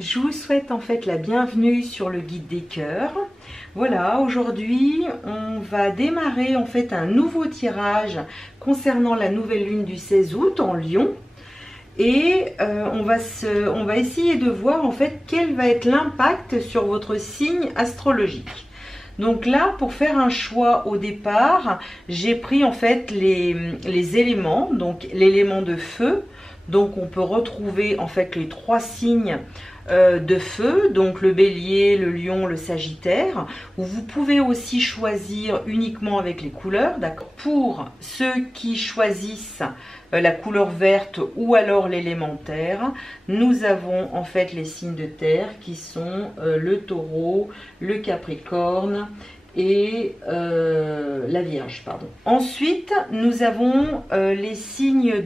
Je vous souhaite en fait la bienvenue sur le guide des cœurs. Voilà, aujourd'hui on va démarrer en fait un nouveau tirage concernant la nouvelle lune du 16 août en Lion. Et on va essayer de voir en fait quel va être l'impact sur votre signe astrologique. Donc là, pour faire un choix au départ, j'ai pris en fait les éléments, donc l'élément de feu. Donc on peut retrouver en fait les trois signes de feu, donc le bélier, le lion, le sagittaire, où vous pouvez aussi choisir uniquement avec les couleurs. D'accord. Pour ceux qui choisissent la couleur verte ou alors l'élémentaire, nous avons en fait les signes de terre qui sont le taureau, le capricorne et la Vierge, pardon. Ensuite, nous avons les signes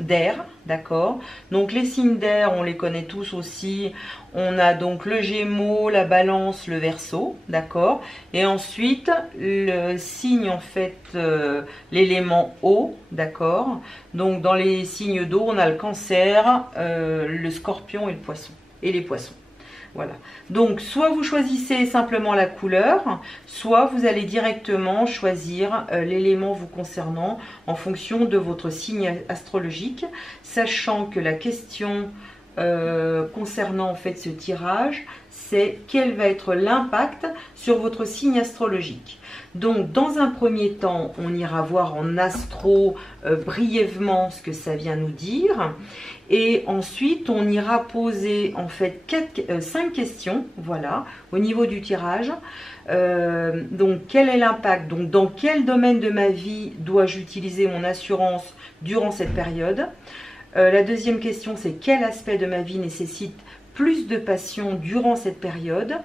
d'air, d'accord. Donc les signes d'air, on les connaît tous aussi. On a donc le Gémeaux, la Balance, le Verseau, d'accord. Et ensuite, le signe en fait, l'élément eau, d'accord. Donc dans les signes d'eau, on a le Cancer, le Scorpion et le Poisson, et les Poissons. Voilà, donc soit vous choisissez simplement la couleur, soit vous allez directement choisir l'élément vous concernant en fonction de votre signe astrologique, sachant que la question concernant en fait ce tirage, c'est quel va être l'impact sur votre signe astrologique. Donc dans un premier temps, on ira voir en astro brièvement ce que ça vient nous dire. Et ensuite, on ira poser en fait 5 questions, voilà, au niveau du tirage. Donc, quel est l'impact? Donc, dans quel domaine de ma vie dois-je utiliser mon assurance durant cette période? La deuxième question, c'est quel aspect de ma vie nécessite plus de passion durant cette période?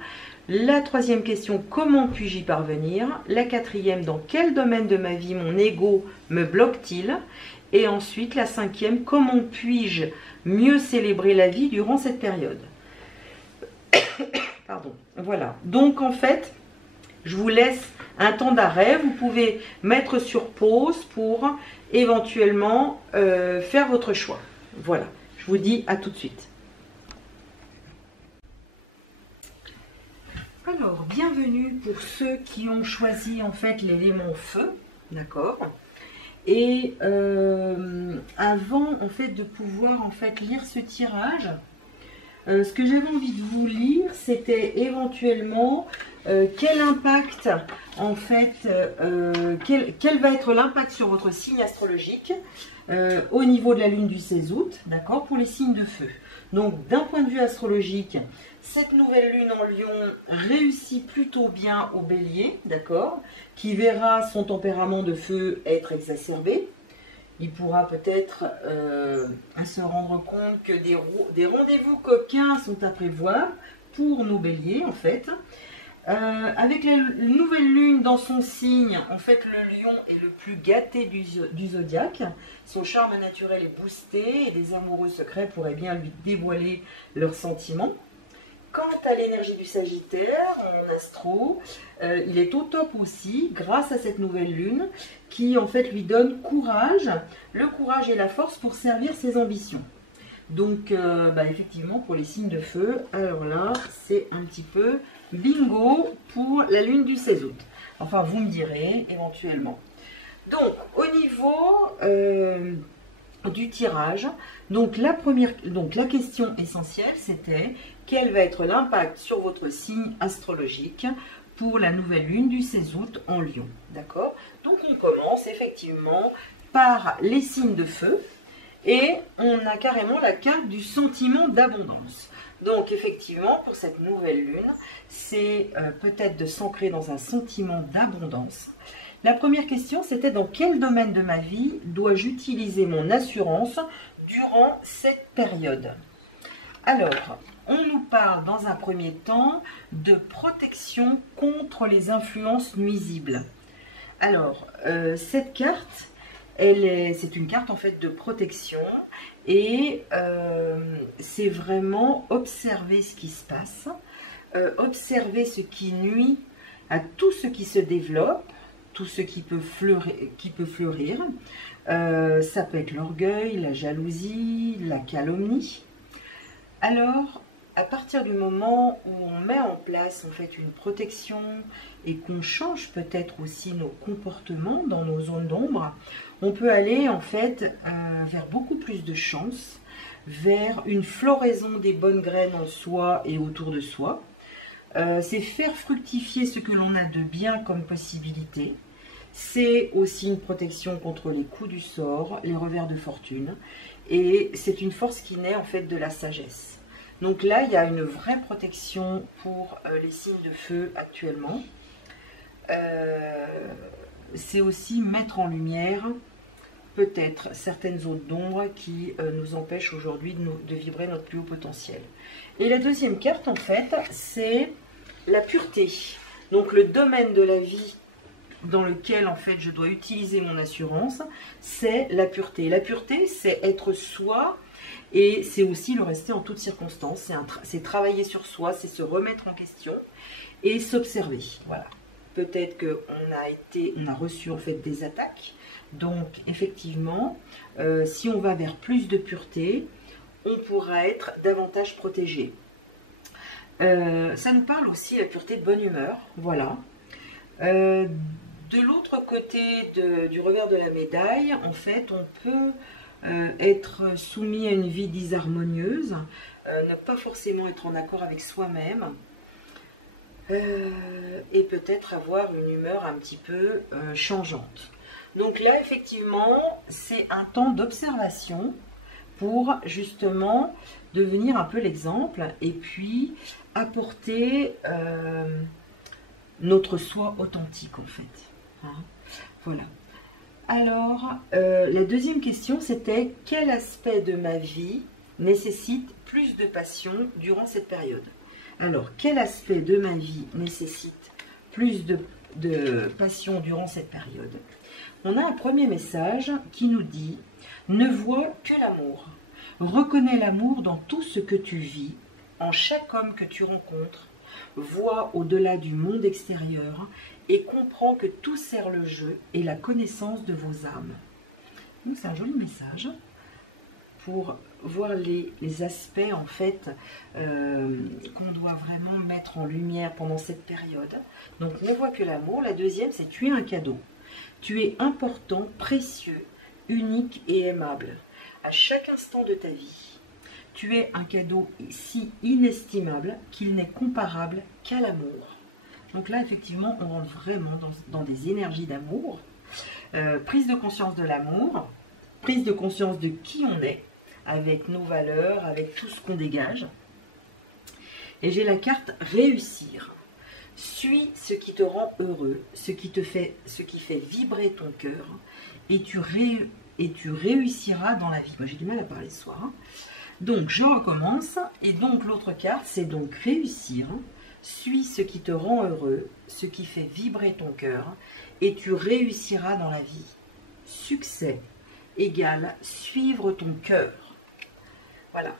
La troisième question, comment puis-je y parvenir? La quatrième, dans quel domaine de ma vie mon ego me bloque-t-il? Et ensuite, la cinquième, comment puis-je mieux célébrer la vie durant cette période? Pardon. Voilà. Donc, en fait, je vous laisse un temps d'arrêt. Vous pouvez mettre sur pause pour éventuellement faire votre choix. Voilà. Je vous dis à tout de suite. Alors, bienvenue pour ceux qui ont choisi en fait l'élément feu. D'accord. Et avant en fait de pouvoir en fait lire ce tirage, ce que j'avais envie de vous lire, c'était éventuellement quel impact en fait, quel va être l'impact sur votre signe astrologique au niveau de la lune du 16 août, d'accord, pour les signes de feu. Donc d'un point de vue astrologique, cette nouvelle lune en Lion réussit plutôt bien au Bélier, d'accord, qui verra son tempérament de feu être exacerbé. Il pourra peut-être se rendre compte que des rendez-vous coquins sont à prévoir pour nos Béliers, en fait. Avec la nouvelle lune dans son signe, en fait, le lion est le plus gâté du zodiaque. Son charme naturel est boosté et des amoureux secrets pourraient bien lui dévoiler leurs sentiments. Quant à l'énergie du Sagittaire, en astro, il est au top aussi grâce à cette nouvelle lune qui en fait lui donne courage, le courage et la force pour servir ses ambitions. Donc effectivement pour les signes de feu, alors là c'est un petit peu bingo pour la lune du 16 août. Enfin vous me direz éventuellement. Donc au niveau du tirage, donc la question essentielle c'était quel va être l'impact sur votre signe astrologique pour la nouvelle lune du 16 août en Lion. D'accord? Donc on commence effectivement par les signes de feu et on a carrément la carte du sentiment d'abondance. Donc effectivement pour cette nouvelle lune, c'est peut-être de s'ancrer dans un sentiment d'abondance. La première question, c'était dans quel domaine de ma vie dois-je utiliser mon assurance durant cette période? Alors, on nous parle dans un premier temps de protection contre les influences nuisibles. Alors, cette carte, c'est une carte en fait de protection et c'est vraiment observer ce qui se passe, observer ce qui nuit à tout ce qui se développe, tout ce qui peut fleurir. Ça peut être l'orgueil, la jalousie, la calomnie. Alors, à partir du moment où on met en place en fait une protection et qu'on change peut-être aussi nos comportements dans nos zones d'ombre, on peut aller en fait vers beaucoup plus de chance, vers une floraison des bonnes graines en soi et autour de soi. C'est faire fructifier ce que l'on a de bien comme possibilité. C'est aussi une protection contre les coups du sort, les revers de fortune. Et c'est une force qui naît en fait de la sagesse. Donc là, il y a une vraie protection pour les signes de feu actuellement. C'est aussi mettre en lumière peut-être certaines zones d'ombre qui nous empêchent aujourd'hui de vibrer notre plus haut potentiel. Et la deuxième carte, en fait, c'est la pureté. Donc le domaine de la vie dans lequel, en fait, je dois utiliser mon assurance, c'est la pureté. La pureté, c'est être soi. Et c'est aussi le rester en toutes circonstances, c'est travailler sur soi, c'est se remettre en question et s'observer. Voilà. Peut-être qu'on a reçu en fait des attaques. Donc effectivement, si on va vers plus de pureté, on pourra être davantage protégé. Ça nous parle aussi la pureté de bonne humeur. Voilà. De l'autre côté du revers de la médaille, en fait, on peut être soumis à une vie disharmonieuse, ne pas forcément être en accord avec soi-même et peut-être avoir une humeur un petit peu changeante. Donc là, effectivement, c'est un temps d'observation pour justement devenir un peu l'exemple et puis apporter notre soi authentique en fait. Hein, voilà. Alors, la deuxième question, c'était quel aspect de ma vie nécessite plus de passion durant cette période? Alors, quel aspect de ma vie nécessite plus de passion durant cette période? On a un premier message qui nous dit « Ne vois que l'amour. Reconnais l'amour dans tout ce que tu vis, en chaque homme que tu rencontres. Vois au-delà du monde extérieur et comprends que tout sert le jeu et la connaissance de vos âmes. » Donc c'est un joli message pour voir les aspects en fait qu'on doit vraiment mettre en lumière pendant cette période. Donc ne vois que l'amour. La deuxième, c'est tu es un cadeau. Tu es important, précieux, unique et aimable à chaque instant de ta vie. Tu es un cadeau si inestimable qu'il n'est comparable qu'à l'amour. Donc là, effectivement, on rentre vraiment dans des énergies d'amour. Prise de conscience de l'amour, prise de conscience de qui on est, avec nos valeurs, avec tout ce qu'on dégage. Et j'ai la carte réussir. Suis ce qui te rend heureux, ce qui fait vibrer ton cœur, et tu réussiras dans la vie. Moi, j'ai du mal à parler ce soir. Hein. Donc, je recommence. Et donc, l'autre carte, c'est donc réussir. Suis ce qui te rend heureux, ce qui fait vibrer ton cœur, et tu réussiras dans la vie. Succès égale suivre ton cœur. Voilà.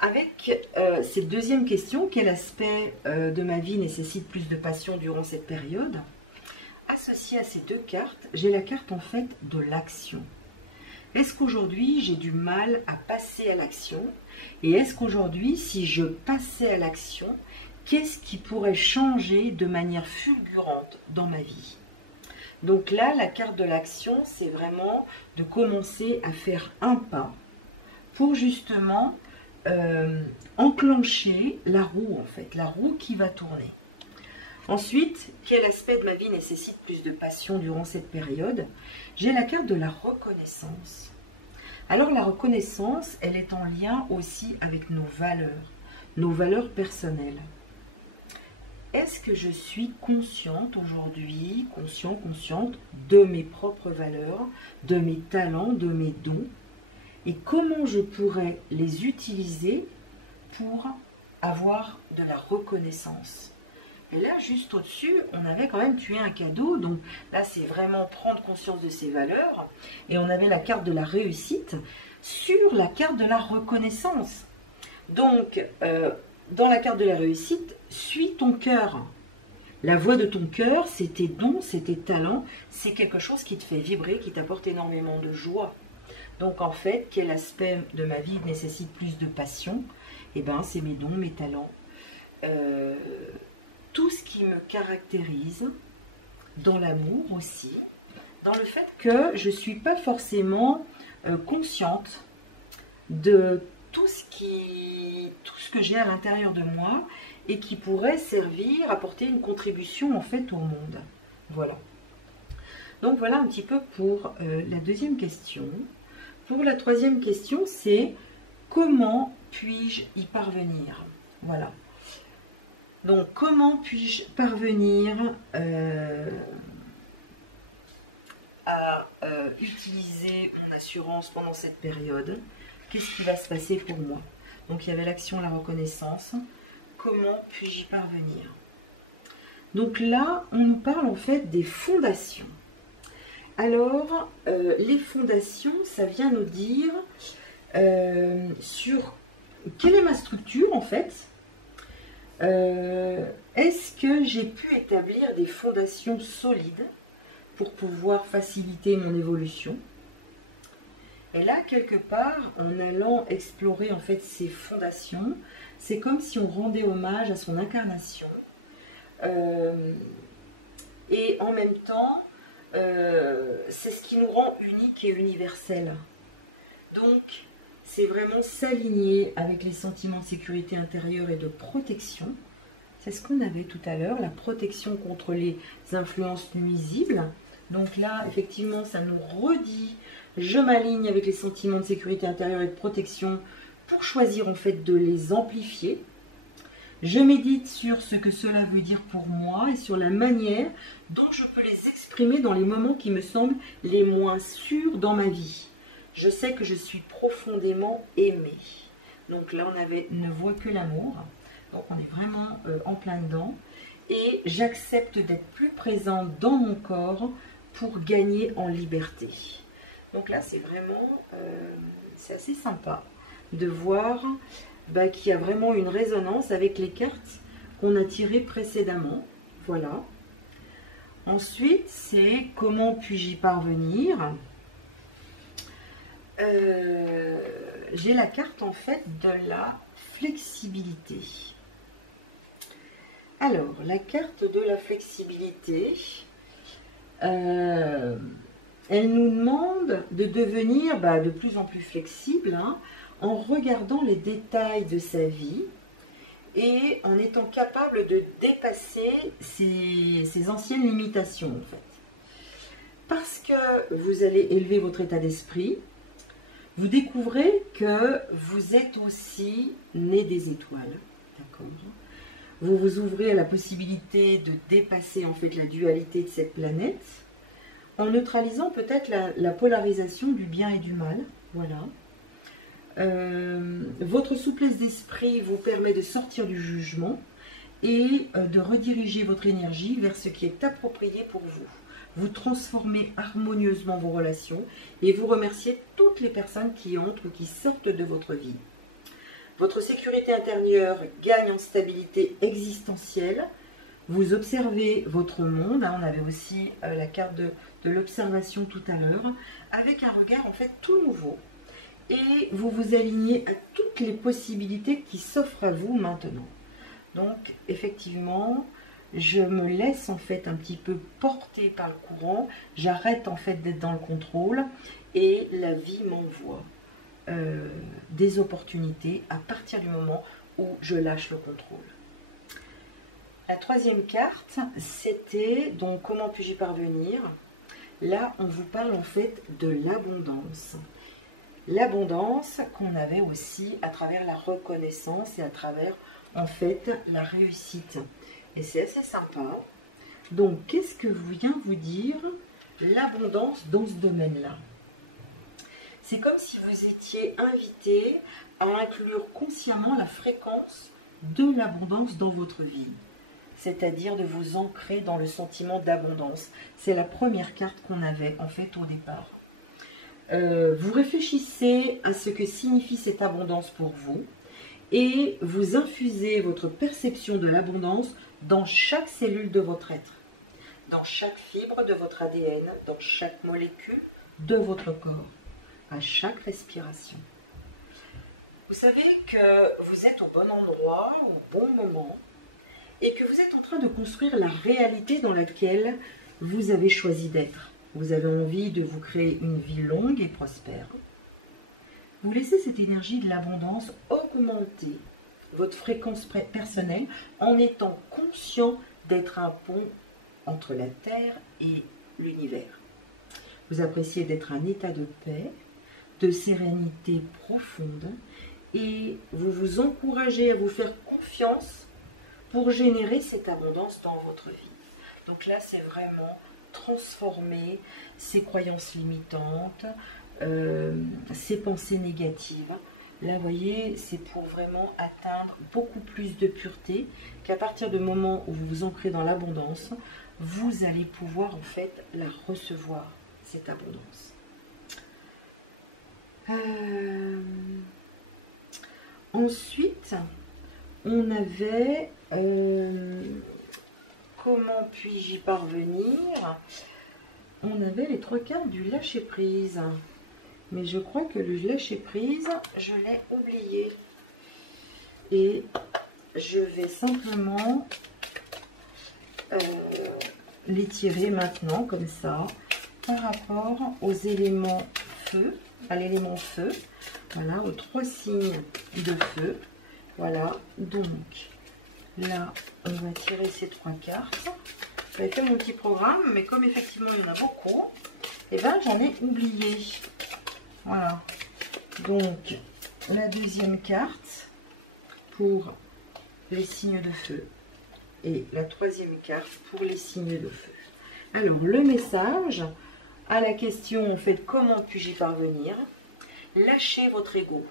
Avec cette deuxième question, quel aspect de ma vie nécessite plus de passion durant cette période? Associé à ces deux cartes, j'ai la carte en fait de l'action. Est-ce qu'aujourd'hui j'ai du mal à passer à l'action? Et est-ce qu'aujourd'hui, si je passais à l'action, qu'est-ce qui pourrait changer de manière fulgurante dans ma vie? Donc là, la carte de l'action, c'est vraiment de commencer à faire un pas pour justement enclencher la roue, en fait, la roue qui va tourner. Ensuite, quel aspect de ma vie nécessite plus de passion durant cette période? J'ai la carte de la reconnaissance. Alors la reconnaissance, elle est en lien aussi avec nos valeurs personnelles. Est-ce que je suis consciente aujourd'hui, consciente de mes propres valeurs, de mes talents, de mes dons? Et comment je pourrais les utiliser pour avoir de la reconnaissance? Et là, juste au-dessus, on avait quand même tué un cadeau. Donc là, c'est vraiment prendre conscience de ses valeurs. Et on avait la carte de la réussite sur la carte de la reconnaissance. Donc, dans la carte de la réussite, suis ton cœur. La voix de ton cœur, c'est tes dons, c'est tes talents. C'est quelque chose qui te fait vibrer, qui t'apporte énormément de joie. Donc en fait, quel aspect de ma vie nécessite plus de passion? eh ben, c'est mes dons, mes talents, tout ce qui me caractérise, dans l'amour aussi, dans le fait que je ne suis pas forcément consciente de tout ce que j'ai à l'intérieur de moi et qui pourrait servir, apporter une contribution en fait au monde. Voilà. Donc voilà un petit peu pour la deuxième question. Pour la troisième question, c'est comment puis-je y parvenir? Voilà. Donc comment puis-je parvenir à utiliser mon assurance pendant cette période? Qu'est-ce qui va se passer pour moi? Donc il y avait l'action, la reconnaissance. Comment puis-je y parvenir? Donc là, on nous parle en fait des fondations. Alors, les fondations, ça vient nous dire sur quelle est ma structure en fait. Est-ce que j'ai pu établir des fondations solides pour pouvoir faciliter mon évolution? Et là, quelque part, en allant explorer en fait ces fondations, c'est comme si on rendait hommage à son incarnation. Et en même temps, c'est ce qui nous rend unique et universel. Donc, c'est vraiment s'aligner avec les sentiments de sécurité intérieure et de protection. C'est ce qu'on avait tout à l'heure, la protection contre les influences nuisibles. Donc là, effectivement, ça nous redit, je m'aligne avec les sentiments de sécurité intérieure et de protection pour choisir en fait de les amplifier. Je médite sur ce que cela veut dire pour moi et sur la manière dont je peux les exprimer dans les moments qui me semblent les moins sûrs dans ma vie. Je sais que je suis profondément aimée. Donc là, on avait ne voit que l'amour. Donc on est vraiment en plein dedans. Et j'accepte d'être plus présente dans mon corps pour gagner en liberté. Donc là, c'est vraiment, c'est assez sympa de voir qu'il y a vraiment une résonance avec les cartes qu'on a tirées précédemment. Voilà. Ensuite, c'est comment puis-je y parvenir? J'ai la carte en fait de la flexibilité. Alors, la carte de la flexibilité, elle nous demande de devenir de plus en plus flexible, hein, en regardant les détails de sa vie et en étant capable de dépasser ses anciennes limitations en fait. Parce que vous allez élever votre état d'esprit, vous découvrez que vous êtes aussi né des étoiles, d'accord? Vous vous ouvrez à la possibilité de dépasser en fait la dualité de cette planète, en neutralisant peut-être la polarisation du bien et du mal, voilà. Votre souplesse d'esprit vous permet de sortir du jugement et de rediriger votre énergie vers ce qui est approprié pour vous. Vous transformez harmonieusement vos relations et vous remerciez toutes les personnes qui entrent ou qui sortent de votre vie. Votre sécurité intérieure gagne en stabilité existentielle. Vous observez votre monde, hein, on avait aussi la carte de l'observation tout à l'heure, avec un regard en fait tout nouveau. Et vous vous alignez à toutes les possibilités qui s'offrent à vous maintenant. Donc, effectivement, je me laisse en fait un petit peu porter par le courant. J'arrête en fait d'être dans le contrôle et la vie m'envoie des opportunités à partir du moment où je lâche le contrôle. La troisième carte, c'était donc comment puis-je y parvenir? Là, on vous parle en fait de l'abondance. L'abondance qu'on avait aussi à travers la reconnaissance et à travers en fait la réussite. Et c'est assez sympa. Donc, qu'est-ce que vient vous dire l'abondance dans ce domaine-là? C'est comme si vous étiez invité à inclure consciemment la fréquence de l'abondance dans votre vie. C'est-à-dire de vous ancrer dans le sentiment d'abondance. C'est la première carte qu'on avait en fait au départ. Vous réfléchissez à ce que signifie cette abondance pour vous et vous infusez votre perception de l'abondance dans chaque cellule de votre être, dans chaque fibre de votre ADN, dans chaque molécule de votre corps, à chaque respiration. Vous savez que vous êtes au bon endroit, au bon moment, et que vous êtes en train de construire la réalité dans laquelle vous avez choisi d'être. Vous avez envie de vous créer une vie longue et prospère. Vous laissez cette énergie de l'abondance augmenter votre fréquence personnelle en étant conscient d'être un pont entre la Terre et l'univers. Vous appréciez d'être un état de paix, de sérénité profonde et vous vous encouragez à vous faire confiance pour générer cette abondance dans votre vie. Donc là, c'est vraiment transformer ces croyances limitantes, ces pensées négatives. Là, vous voyez, c'est pour vraiment atteindre beaucoup plus de pureté, qu'à partir du moment où vous vous ancrez dans l'abondance, vous allez pouvoir en fait la recevoir, cette abondance. Ensuite, on avait comment puis-je y parvenir? On avait les 3 cartes du lâcher-prise. Mais je crois que le lâcher-prise, je l'ai oublié. Et je vais simplement les tirer maintenant, comme ça, par rapport aux éléments feu, à l'élément feu. Voilà, aux 3 signes de feu. Voilà, donc là, on va tirer ces 3 cartes. J'avais fait mon petit programme, mais comme effectivement il y en a beaucoup, et ben j'en ai oublié. Voilà, donc la deuxième carte pour les signes de feu et la 3e carte pour les signes de feu. Alors le message à la question en fait comment puis-je y parvenir? Lâchez votre ego,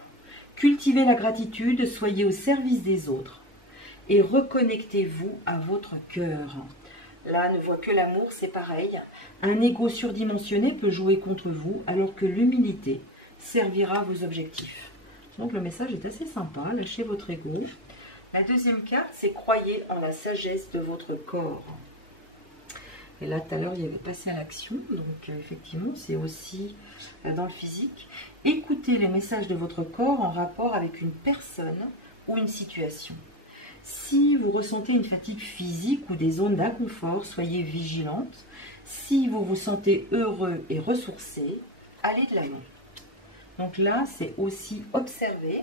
cultivez la gratitude, soyez au service des autres et reconnectez-vous à votre cœur. Là, ne voit que l'amour, c'est pareil. Un ego surdimensionné peut jouer contre vous, alors que l'humilité servira vos objectifs. Donc le message est assez sympa, lâchez votre ego. La deuxième carte, c'est croyez en la sagesse de votre corps. Et là, tout à l'heure, il y avait passé à l'action, donc effectivement, c'est aussi dans le physique. Écoutez les messages de votre corps en rapport avec une personne ou une situation. Si vous ressentez une fatigue physique ou des zones d'inconfort, soyez vigilante. Si vous vous sentez heureux et ressourcé, allez de l'avant. Donc là, c'est aussi observer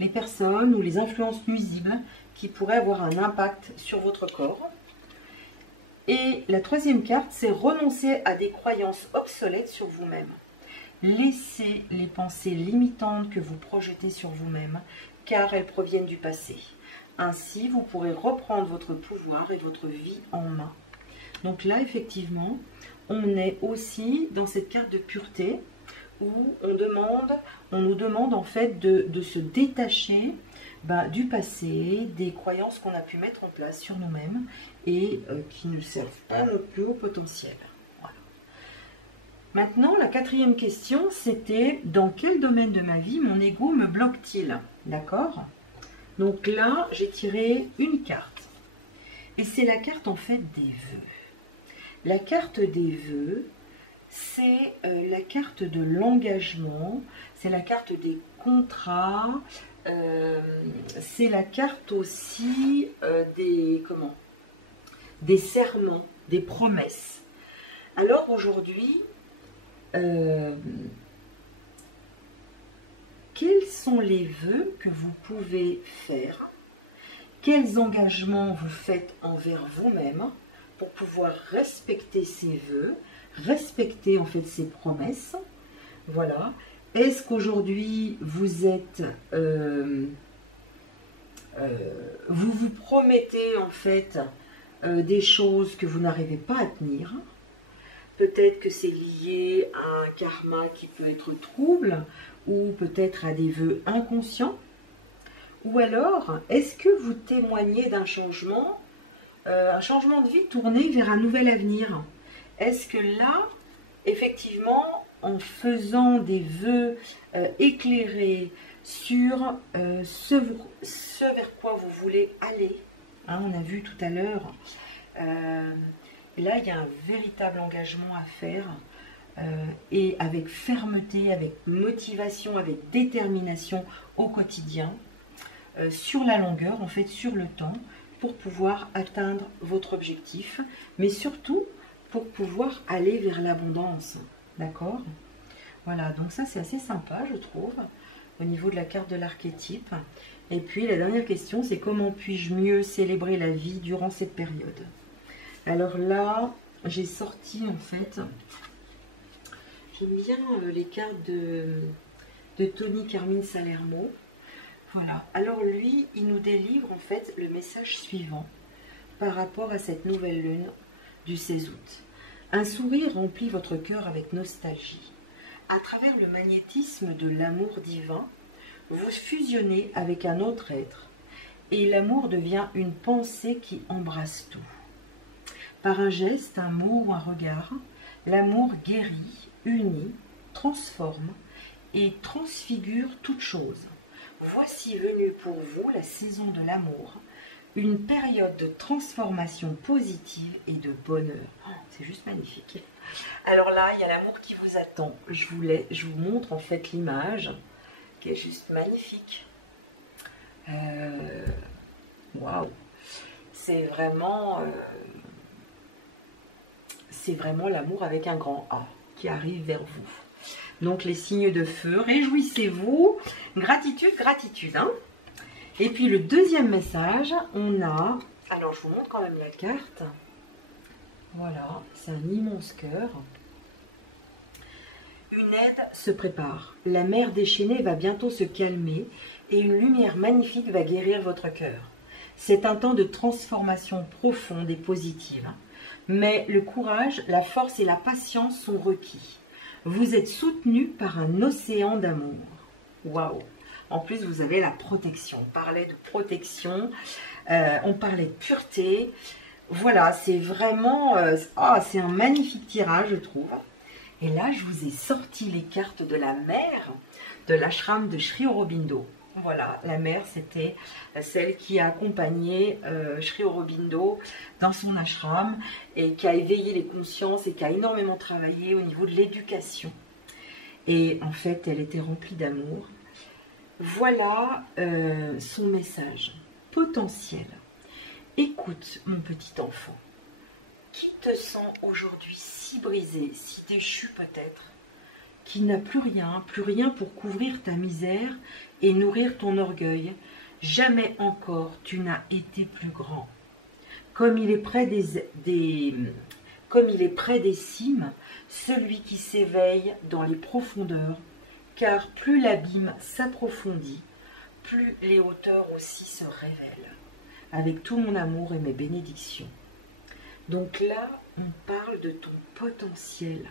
les personnes ou les influences nuisibles qui pourraient avoir un impact sur votre corps. Et la 3e carte, c'est renoncer à des croyances obsolètes sur vous-même. Laissez les pensées limitantes que vous projetez sur vous-même, car elles proviennent du passé. Ainsi, vous pourrez reprendre votre pouvoir et votre vie en main. Donc là, effectivement, on est aussi dans cette carte de pureté où on nous demande en fait de se détacher du passé, des croyances qu'on a pu mettre en place sur nous-mêmes et qui ne servent pas non plus au potentiel. Voilà. Maintenant, la 4e question, c'était dans quel domaine de ma vie mon ego me bloque-t-il? D'accord? Donc là, j'ai tiré une carte. Et c'est la carte en fait des vœux. La carte des vœux, c'est la carte de l'engagement, c'est la carte des contrats, c'est la carte aussi des serments, des promesses. Alors aujourd'hui, quels sont les vœux que vous pouvez faire? Quels engagements vous faites envers vous-même pour pouvoir respecter ces vœux, respecter en fait ces promesses? Voilà. Est-ce qu'aujourd'hui vous êtes, vous vous promettez en fait des choses que vous n'arrivez pas à tenir? Peut-être que c'est lié à un karma qui peut être trouble, ou peut-être à des vœux inconscients. Ou alors, est-ce que vous témoignez d'un changement de vie tourné vers un nouvel avenir? Est-ce que là, effectivement, en faisant des vœux éclairés sur ce vers quoi vous voulez aller, hein, on a vu tout à l'heure, là, il y a un véritable engagement à faire et avec fermeté, avec motivation, avec détermination au quotidien, sur la longueur, en fait, sur le temps, pour pouvoir atteindre votre objectif, mais surtout pour pouvoir aller vers l'abondance. D'accord? Voilà, donc ça c'est assez sympa, je trouve, au niveau de la carte de l'archétype. Et puis la dernière question, c'est comment puis-je mieux célébrer la vie durant cette période? Alors là, j'ai sorti en fait, j'aime bien les cartes de Tony Carmine Salermo. Voilà, alors lui, il nous délivre en fait le message suivant par rapport à cette nouvelle lune du 16 août. Un sourire remplit votre cœur avec nostalgie. À travers le magnétisme de l'amour divin, vous fusionnez avec un autre être et l'amour devient une pensée qui embrasse tout. Par un geste, un mot ou un regard, l'amour guérit, unit, transforme et transfigure toute chose. Voici venue pour vous la saison de l'amour, une période de transformation positive et de bonheur. Oh, c'est juste magnifique. Alors là, il y a l'amour qui vous attend. Je vous montre en fait l'image qui est juste magnifique. Waouh! C'est vraiment l'amour avec un grand A qui arrive vers vous. Donc les signes de feu, réjouissez-vous, gratitude, gratitude. Hein. Et puis le deuxième message, on a, alors je vous montre quand même la carte. Voilà, c'est un immense cœur. Une aide se prépare. La mer déchaînée va bientôt se calmer et une lumière magnifique va guérir votre cœur. C'est un temps de transformation profonde et positive. Mais le courage, la force et la patience sont requis. Vous êtes soutenu par un océan d'amour. Waouh! En plus, vous avez la protection. On parlait de protection, on parlait de pureté. Voilà, c'est vraiment... c'est un magnifique tirage, je trouve. Et là, je vous ai sorti les cartes de la mère de l'ashram de Sri Aurobindo. Voilà, la mère, c'était celle qui a accompagné Sri Aurobindo dans son ashram et qui a éveillé les consciences et qui a énormément travaillé au niveau de l'éducation. Et en fait, elle était remplie d'amour. Voilà son message potentiel. Écoute, mon petit enfant, qui te sent aujourd'hui si brisé, si déchu peut-être, qui n'a plus rien pour couvrir ta misère et nourrir ton orgueil. Jamais encore tu n'as été plus grand. Comme il est près des cimes, celui qui s'éveille dans les profondeurs, car plus l'abîme s'approfondit, plus les hauteurs aussi se révèlent. Avec tout mon amour et mes bénédictions. Donc là, on parle de ton potentiel.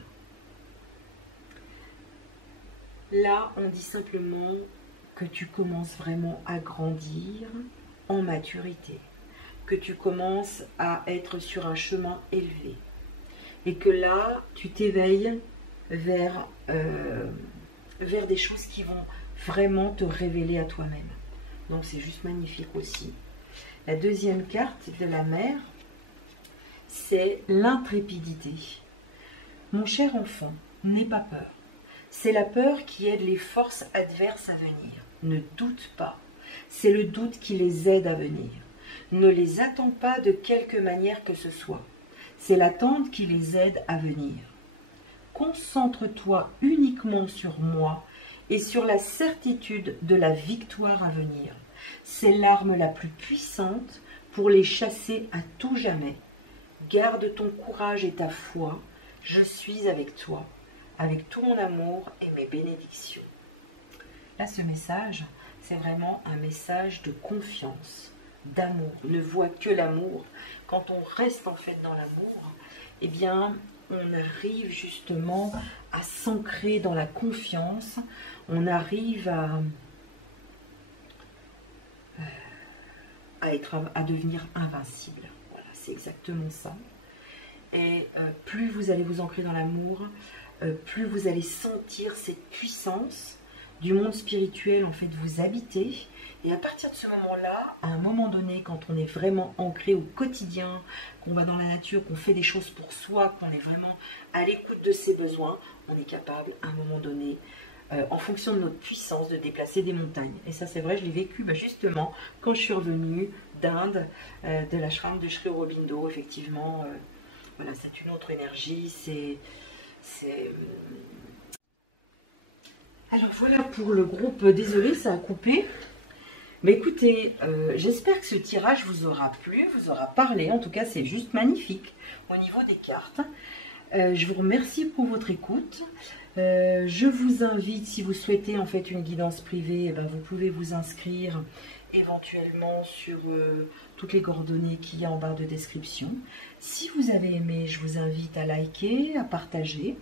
Là, on dit simplement que tu commences vraiment à grandir en maturité, que tu commences à être sur un chemin élevé et que là, tu t'éveilles vers des choses qui vont vraiment te révéler à toi-même. Donc, c'est juste magnifique aussi. La deuxième carte de la mer, c'est l'intrépidité. Mon cher enfant, n'aie pas peur. C'est la peur qui aide les forces adverses à venir. Ne doute pas. C'est le doute qui les aide à venir. Ne les attends pas de quelque manière que ce soit. C'est l'attente qui les aide à venir. Concentre-toi uniquement sur moi et sur la certitude de la victoire à venir. C'est l'arme la plus puissante pour les chasser à tout jamais. Garde ton courage et ta foi. Je suis avec toi, avec tout mon amour et mes bénédictions. Là, ce message, c'est vraiment un message de confiance, d'amour. On ne voit que l'amour. Quand on reste en fait dans l'amour, eh bien, on arrive justement à s'ancrer dans la confiance. On arrive à devenir invincible. Voilà, c'est exactement ça. Et plus vous allez vous ancrer dans l'amour, plus vous allez sentir cette puissance du monde spirituel en fait vous habitez. Et à partir de ce moment-là, à un moment donné, quand on est vraiment ancré au quotidien, qu'on va dans la nature, qu'on fait des choses pour soi, qu'on est vraiment à l'écoute de ses besoins, on est capable à un moment donné, en fonction de notre puissance, de déplacer des montagnes. Et ça c'est vrai, je l'ai vécu justement quand je suis revenue d'Inde, de l'ashram de Sri Aurobindo. Effectivement, voilà, c'est une autre énergie, Alors voilà pour le groupe, désolé ça a coupé. Mais écoutez, j'espère que ce tirage vous aura plu, vous aura parlé. En tout cas, c'est juste magnifique au niveau des cartes. Je vous remercie pour votre écoute. Je vous invite, si vous souhaitez en fait une guidance privée, vous pouvez vous inscrire éventuellement sur toutes les coordonnées qu'il y a en barre de description. Si vous avez aimé, je vous invite à liker, à partager.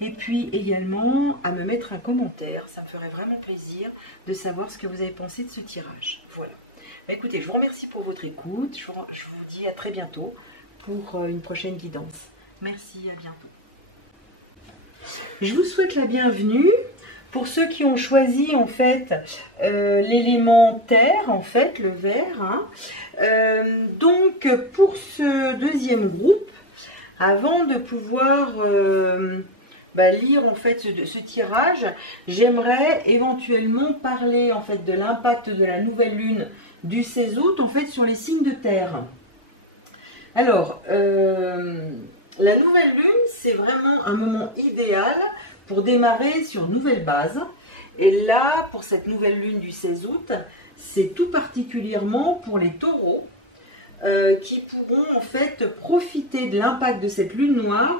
Et puis également à me mettre un commentaire, ça me ferait vraiment plaisir de savoir ce que vous avez pensé de ce tirage. Voilà. Écoutez, je vous remercie pour votre écoute, je vous dis à très bientôt pour une prochaine guidance. Merci, à bientôt. Je vous souhaite la bienvenue pour ceux qui ont choisi en fait l'élément terre, en fait, le vert. Donc pour ce deuxième groupe, avant de pouvoir... lire en fait ce tirage, j'aimerais éventuellement parler en fait de l'impact de la nouvelle lune du 16 août en fait sur les signes de terre. Alors, la nouvelle lune, c'est vraiment un moment idéal pour démarrer sur une nouvelle base. Et là, pour cette nouvelle lune du 16 août, c'est tout particulièrement pour les taureaux qui pourront en fait profiter de l'impact de cette lune noire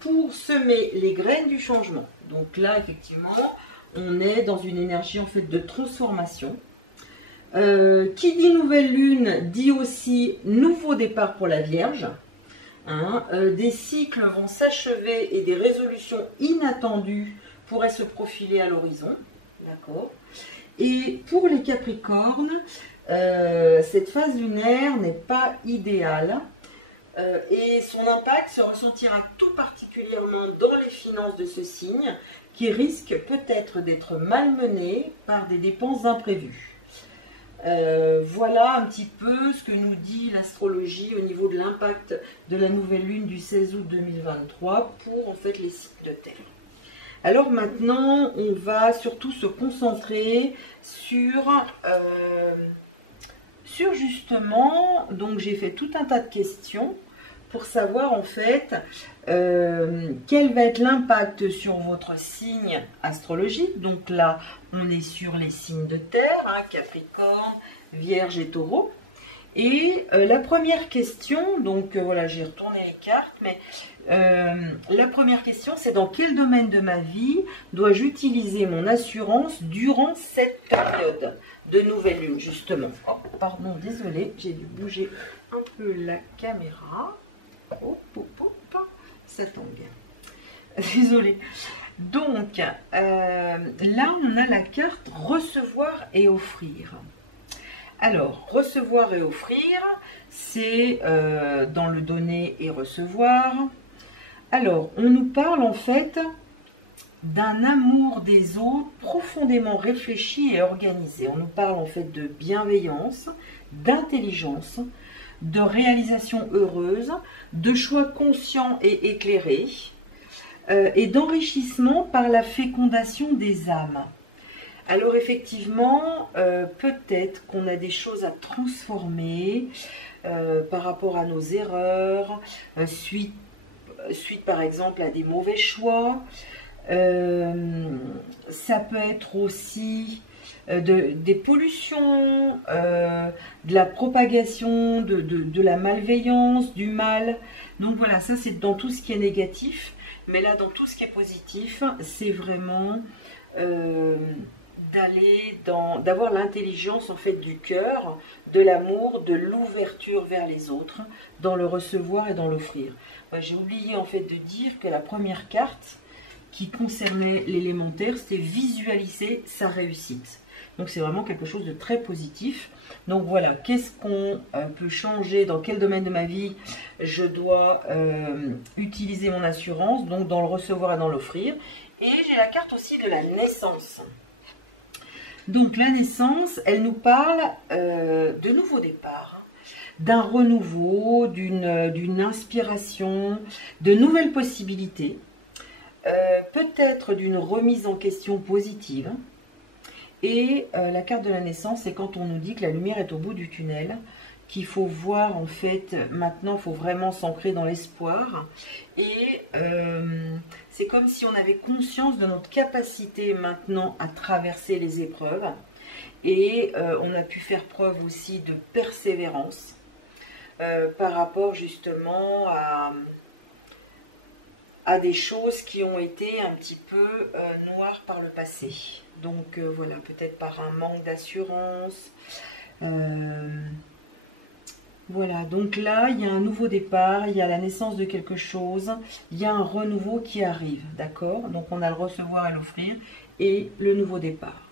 pour semer les graines du changement. Donc là, effectivement, on est dans une énergie en fait de transformation. Qui dit nouvelle lune dit aussi nouveau départ pour la Vierge. Des cycles vont s'achever et des résolutions inattendues pourraient se profiler à l'horizon. D'accord. Et pour les Capricornes, cette phase lunaire n'est pas idéale. Et son impact se ressentira tout particulièrement dans les finances de ce signe qui risque peut-être d'être malmené par des dépenses imprévues. Voilà un petit peu ce que nous dit l'astrologie au niveau de l'impact de la nouvelle lune du 16 août 2023 pour en fait les signes de terre. Alors maintenant, on va surtout se concentrer sur justement, donc j'ai fait tout un tas de questions pour savoir en fait quel va être l'impact sur votre signe astrologique. Donc là, on est sur les signes de terre, Capricorne, Vierge et Taureau. Et la première question, donc voilà, j'ai retourné les cartes, mais la première question, c'est dans quel domaine de ma vie dois-je utiliser mon assurance durant cette période de nouvelle lune, justement. Oh, pardon, désolé, j'ai dû bouger un peu la caméra. Oh, oh, oh, oh, ça tombe bien. Désolé. Donc, là, on a la carte recevoir et offrir. Alors, recevoir et offrir, c'est dans le donner et recevoir. Alors, on nous parle en fait d'un amour des autres profondément réfléchi et organisé. On nous parle en fait de bienveillance, d'intelligence, de réalisation heureuse, de choix conscients et éclairés, et d'enrichissement par la fécondation des âmes. Alors effectivement, peut-être qu'on a des choses à transformer par rapport à nos erreurs, suite par exemple à des mauvais choix. Ça peut être aussi des pollutions, de la propagation, de la malveillance, du mal. Donc voilà, ça c'est dans tout ce qui est négatif. Mais là, dans tout ce qui est positif, c'est vraiment d'avoir l'intelligence en fait du cœur, de l'amour, de l'ouverture vers les autres, dans le recevoir et dans l'offrir. J'ai oublié en fait de dire que la première carte qui concernait l'élémentaire, c'était visualiser sa réussite. Donc c'est vraiment quelque chose de très positif. Donc voilà, qu'est-ce qu'on peut changer, dans quel domaine de ma vie je dois utiliser mon assurance, donc dans le recevoir et dans l'offrir. Et j'ai la carte aussi de la naissance. Donc la naissance, elle nous parle de nouveau départ, d'un renouveau, d'une inspiration, de nouvelles possibilités, peut-être d'une remise en question positive. Et la carte de la naissance, c'est quand on nous dit que la lumière est au bout du tunnel, qu'il faut voir en fait, maintenant il faut vraiment s'ancrer dans l'espoir. Et c'est comme si on avait conscience de notre capacité maintenant à traverser les épreuves. Et on a pu faire preuve aussi de persévérance par rapport justement à des choses qui ont été un petit peu noires par le passé. Donc voilà, peut-être par un manque d'assurance. Voilà, donc là, il y a un nouveau départ, il y a la naissance de quelque chose, il y a un renouveau qui arrive, d'accord? Donc on a le recevoir et l'offrir, et le nouveau départ.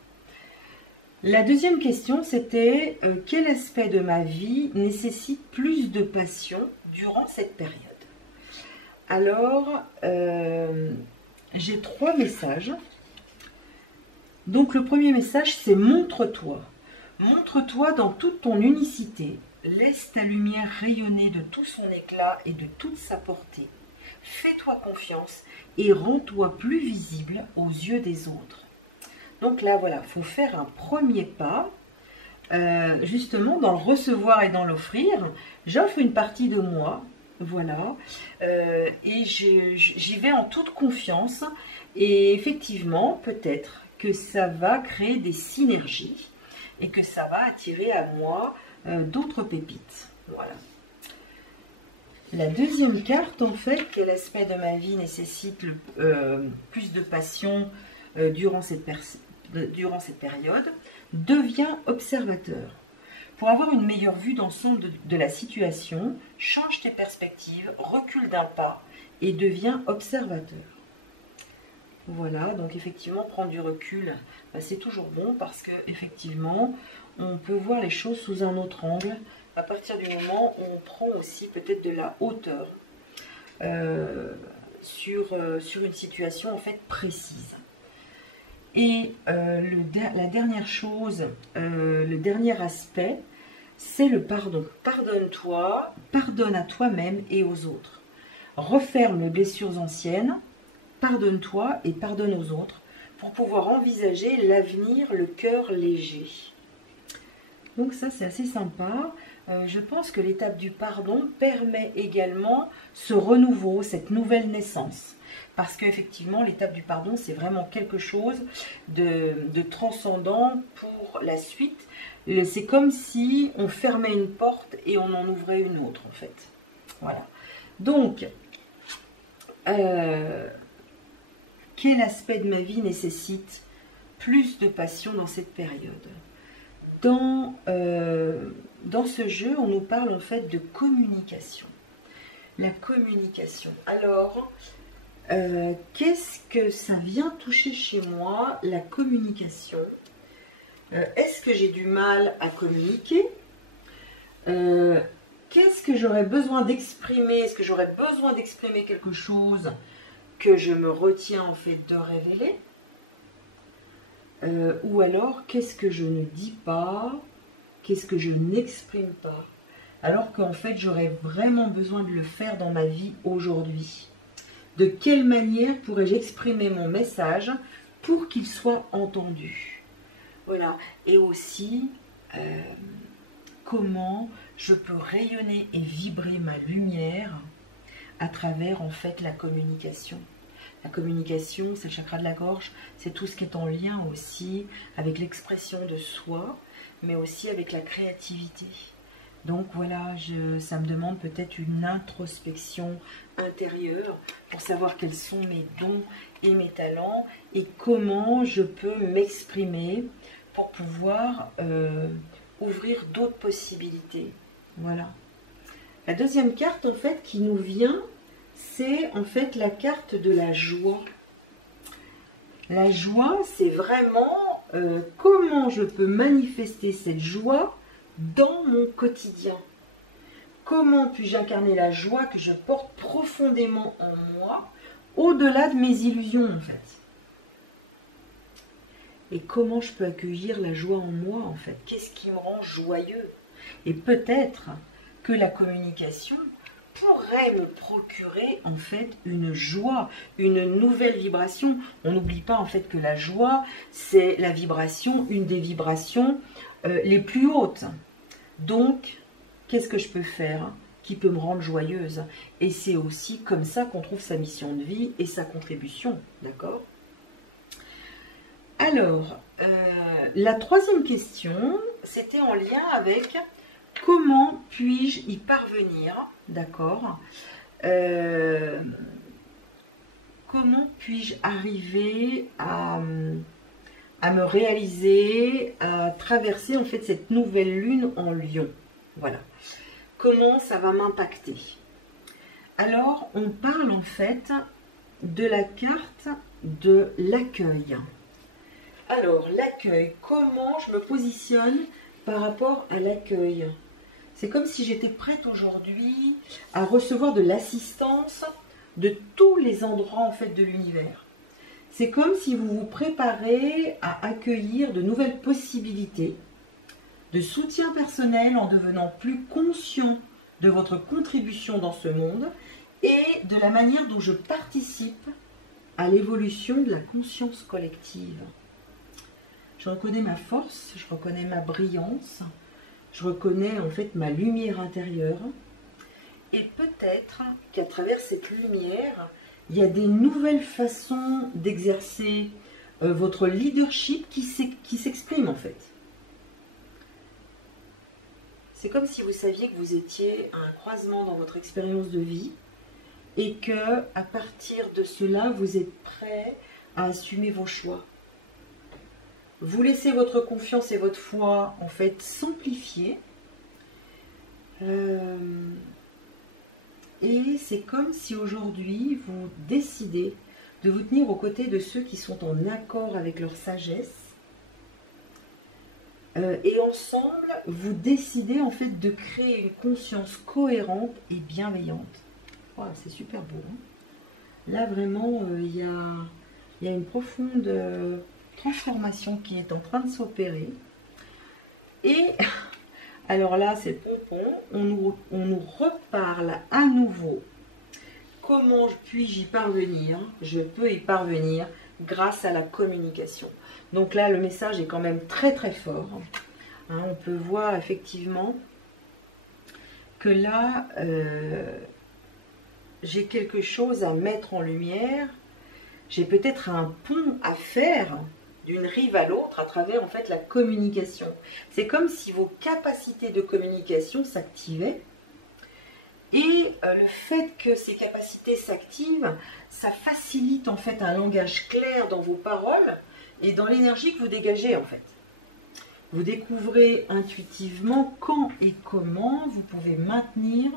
La deuxième question, c'était quel aspect de ma vie nécessite plus de passion durant cette période? Alors, j'ai 3 messages. Donc le premier message, c'est montre-toi. Montre-toi dans toute ton unicité. Laisse ta lumière rayonner de tout son éclat et de toute sa portée. Fais-toi confiance et rends-toi plus visible aux yeux des autres. Donc là, voilà, il faut faire un premier pas, justement, dans le recevoir et dans l'offrir. J'offre une partie de moi, voilà, et j'y vais en toute confiance. Et effectivement, peut-être que ça va créer des synergies et que ça va attirer à moi d'autres pépites. Voilà. La deuxième carte, en fait, quel aspect de ma vie nécessite plus de passion durant cette période? Deviens observateur. Pour avoir une meilleure vue d'ensemble de la situation, change tes perspectives, recule d'un pas et deviens observateur. Voilà, donc effectivement, prendre du recul, c'est toujours bon parce que effectivement, on peut voir les choses sous un autre angle à partir du moment où on prend aussi peut-être de la hauteur sur une situation en fait précise. Et la dernière chose, le dernier aspect, c'est le pardon. Pardonne-toi, pardonne à toi-même et aux autres. Referme les blessures anciennes, pardonne-toi et pardonne aux autres pour pouvoir envisager l'avenir le cœur léger. Donc ça, c'est assez sympa. Je pense que l'étape du pardon permet également ce renouveau, cette nouvelle naissance. Parce qu'effectivement, l'étape du pardon, c'est vraiment quelque chose de transcendant pour la suite. C'est comme si on fermait une porte et on en ouvrait une autre, en fait. Voilà. Donc, quel aspect de ma vie nécessite plus de passion dans cette période? Dans ce jeu, on nous parle en fait de communication. La communication. Alors, qu'est-ce que ça vient toucher chez moi, la communication? Est-ce que j'ai du mal à communiquer? Qu'est-ce que j'aurais besoin d'exprimer? Est-ce que j'aurais besoin d'exprimer quelque chose que je me retiens en fait de révéler? Ou alors, qu'est-ce que je ne dis pas? Qu'est-ce que je n'exprime pas? Alors qu'en fait, j'aurais vraiment besoin de le faire dans ma vie aujourd'hui. De quelle manière pourrais-je exprimer mon message pour qu'il soit entendu? Voilà. Et aussi, comment je peux rayonner et vibrer ma lumière à travers en fait la communication. La communication, c'est le chakra de la gorge, c'est tout ce qui est en lien aussi avec l'expression de soi, mais aussi avec la créativité. Donc voilà, ça me demande peut-être une introspection intérieure pour savoir quels sont mes dons et mes talents et comment je peux m'exprimer pour pouvoir ouvrir d'autres possibilités. Voilà. La deuxième carte en fait qui nous vient, c'est en fait la carte de la joie. La joie, c'est vraiment comment je peux manifester cette joie dans mon quotidien. Comment puis-je incarner la joie que je porte profondément en moi, au-delà de mes illusions en fait. et comment je peux accueillir la joie en moi en fait. Qu'est-ce qui me rend joyeux? Et peut-être que la communication pourrait me procurer en fait une joie, une nouvelle vibration. On n'oublie pas en fait que la joie, c'est la vibration, une des vibrations les plus hautes. Donc, qu'est-ce que je peux faire qui peut me rendre joyeuse? Et c'est aussi comme ça qu'on trouve sa mission de vie et sa contribution, d'accord? Alors, la troisième question, c'était en lien avec comment puis-je y parvenir, d'accord? Comment puis-je arriver à me réaliser, à traverser en fait cette nouvelle lune en Lion? Voilà. Comment ça va m'impacter? Alors, on parle en fait de la carte de l'accueil. Alors, l'accueil, comment je me positionne par rapport à l'accueil? C'est comme si j'étais prête aujourd'hui à recevoir de l'assistance de tous les endroits en fait de l'univers. C'est comme si vous vous préparez à accueillir de nouvelles possibilités de soutien personnel en devenant plus conscient de votre contribution dans ce monde et de la manière dont je participe à l'évolution de la conscience collective. Je reconnais ma force, je reconnais ma brillance, je reconnais en fait ma lumière intérieure. Et peut-être qu'à travers cette lumière, il y a des nouvelles façons d'exercer votre leadership qui s'exprime en fait. C'est comme si vous saviez que vous étiez à un croisement dans votre expérience de vie et que à partir de cela, vous êtes prêt à assumer vos choix. Vous laissez votre confiance et votre foi en fait s'amplifier. Et c'est comme si aujourd'hui vous décidez de vous tenir aux côtés de ceux qui sont en accord avec leur sagesse. Et ensemble, vous décidez en fait de créer une conscience cohérente et bienveillante. Wow, c'est super beau. Hein? Là vraiment, il y a une profonde transformation qui est en train de s'opérer. Et alors là, c'est pompon, on nous reparle à nouveau. Comment puis-je y parvenir? Je peux y parvenir grâce à la communication. Donc là, le message est quand même très très fort. Hein, on peut voir effectivement que là, j'ai quelque chose à mettre en lumière. J'ai peut-être un pont à faire d'une rive à l'autre à travers en fait la communication. C'est comme si vos capacités de communication s'activaient. Et le fait que ces capacités s'activent, ça facilite en fait un langage clair dans vos paroles et dans l'énergie que vous dégagez en fait. Vous découvrez intuitivement quand et comment vous pouvez maintenir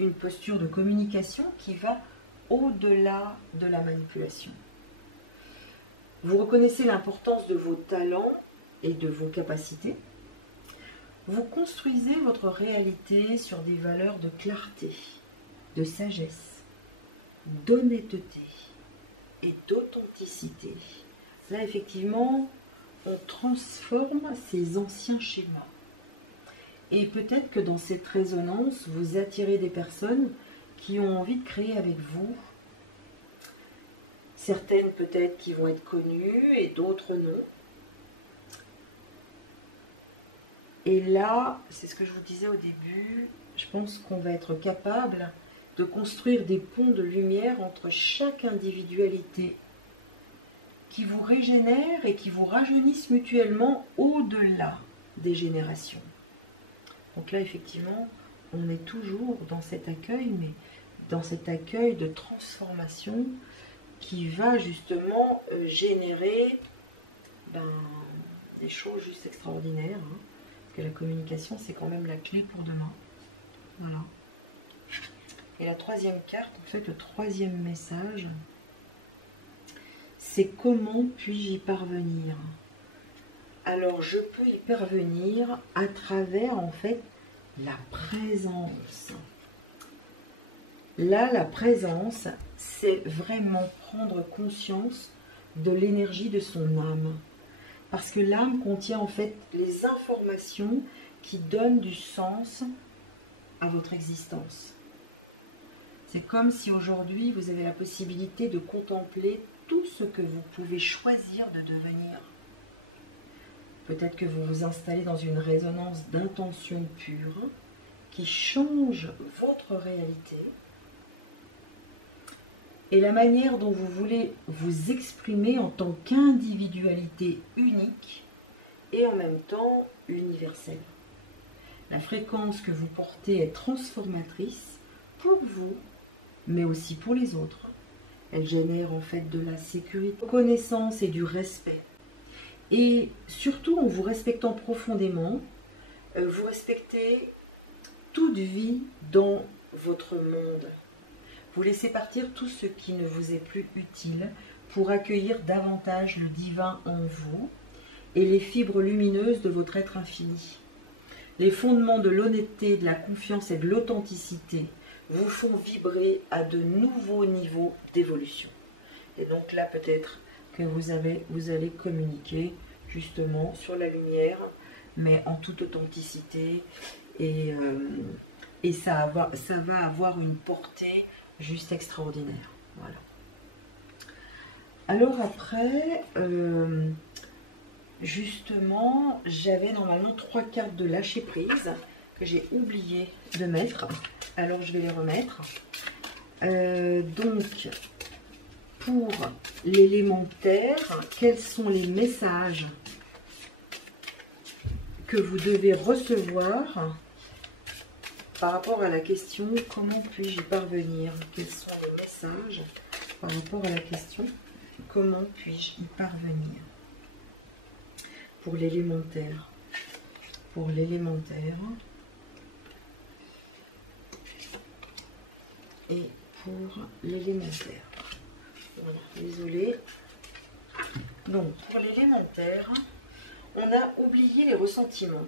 une posture de communication qui va au-delà de la manipulation. Vous reconnaissez l'importance de vos talents et de vos capacités. Vous construisez votre réalité sur des valeurs de clarté, de sagesse, d'honnêteté et d'authenticité. Là, effectivement, on transforme ces anciens schémas. Et peut-être que dans cette résonance, vous attirez des personnes qui ont envie de créer avec vous. Certaines peut-être qui vont être connues et d'autres non. Et là, c'est ce que je vous disais au début, je pense qu'on va être capable de construire des ponts de lumière entre chaque individualité qui vous régénèrent et qui vous rajeunissent mutuellement au-delà des générations. Donc là, effectivement, on est toujours dans cet accueil, mais dans cet accueil de transformation qui va justement générer des choses juste extraordinaires. Hein, parce que la communication, c'est quand même la clé pour demain. Voilà. Et la troisième carte, en fait, le troisième message, c'est comment puis-je y parvenir? Alors, je peux y parvenir à travers, en fait, la présence. Là, la présence, c'est vraiment prendre conscience de l'énergie de son âme. Parce que l'âme contient en fait les informations qui donnent du sens à votre existence. C'est comme si aujourd'hui vous avez la possibilité de contempler tout ce que vous pouvez choisir de devenir. Peut-être que vous vous installez dans une résonance d'intention pure qui change votre réalité et la manière dont vous voulez vous exprimer en tant qu'individualité unique et en même temps universelle. La fréquence que vous portez est transformatrice pour vous, mais aussi pour les autres. Elle génère en fait de la sécurité, de la reconnaissance et du respect. Et surtout, en vous respectant profondément, vous respectez toute vie dans votre monde. Vous laissez partir tout ce qui ne vous est plus utile pour accueillir davantage le divin en vous et les fibres lumineuses de votre être infini. Les fondements de l'honnêteté, de la confiance et de l'authenticité vous font vibrer à de nouveaux niveaux d'évolution. Et donc là, peut-être que vous allez communiquer justement sur la lumière, mais en toute authenticité, et ça va avoir une portée juste extraordinaire. Voilà. Alors après, justement, j'avais normalement 3 cartes de lâcher prise que j'ai oublié de mettre. Alors je vais les remettre. Donc, pour l'élémentaire, quels sont les messages que vous devez recevoir par rapport à la question « Comment puis-je y parvenir ?» Quels sont les messages par rapport à la question « Comment puis-je y parvenir ?» Pour l'élémentaire. Pour l'élémentaire. Et pour l'élémentaire. Voilà, désolé. Donc, pour l'élémentaire, on a oublié les ressentiments.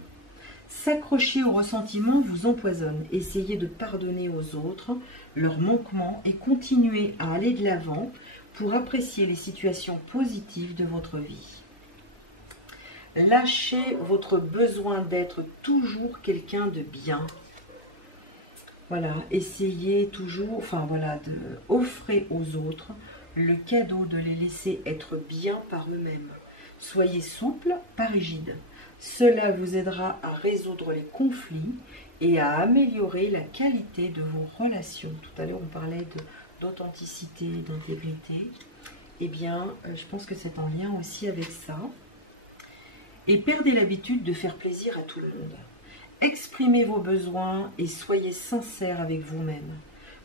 S'accrocher aux ressentiments vous empoisonne. Essayez de pardonner aux autres leurs manquements et continuez à aller de l'avant pour apprécier les situations positives de votre vie. Lâchez votre besoin d'être toujours quelqu'un de bien. Voilà, essayez toujours, enfin voilà, offrez aux autres le cadeau de les laisser être bien par eux-mêmes. Soyez souple, pas rigide. Cela vous aidera à résoudre les conflits et à améliorer la qualité de vos relations. Tout à l'heure, on parlait d'authenticité, d'intégrité. Eh bien, je pense que c'est en lien aussi avec ça. Et perdez l'habitude de faire plaisir à tout le monde. Exprimez vos besoins et soyez sincère avec vous-même.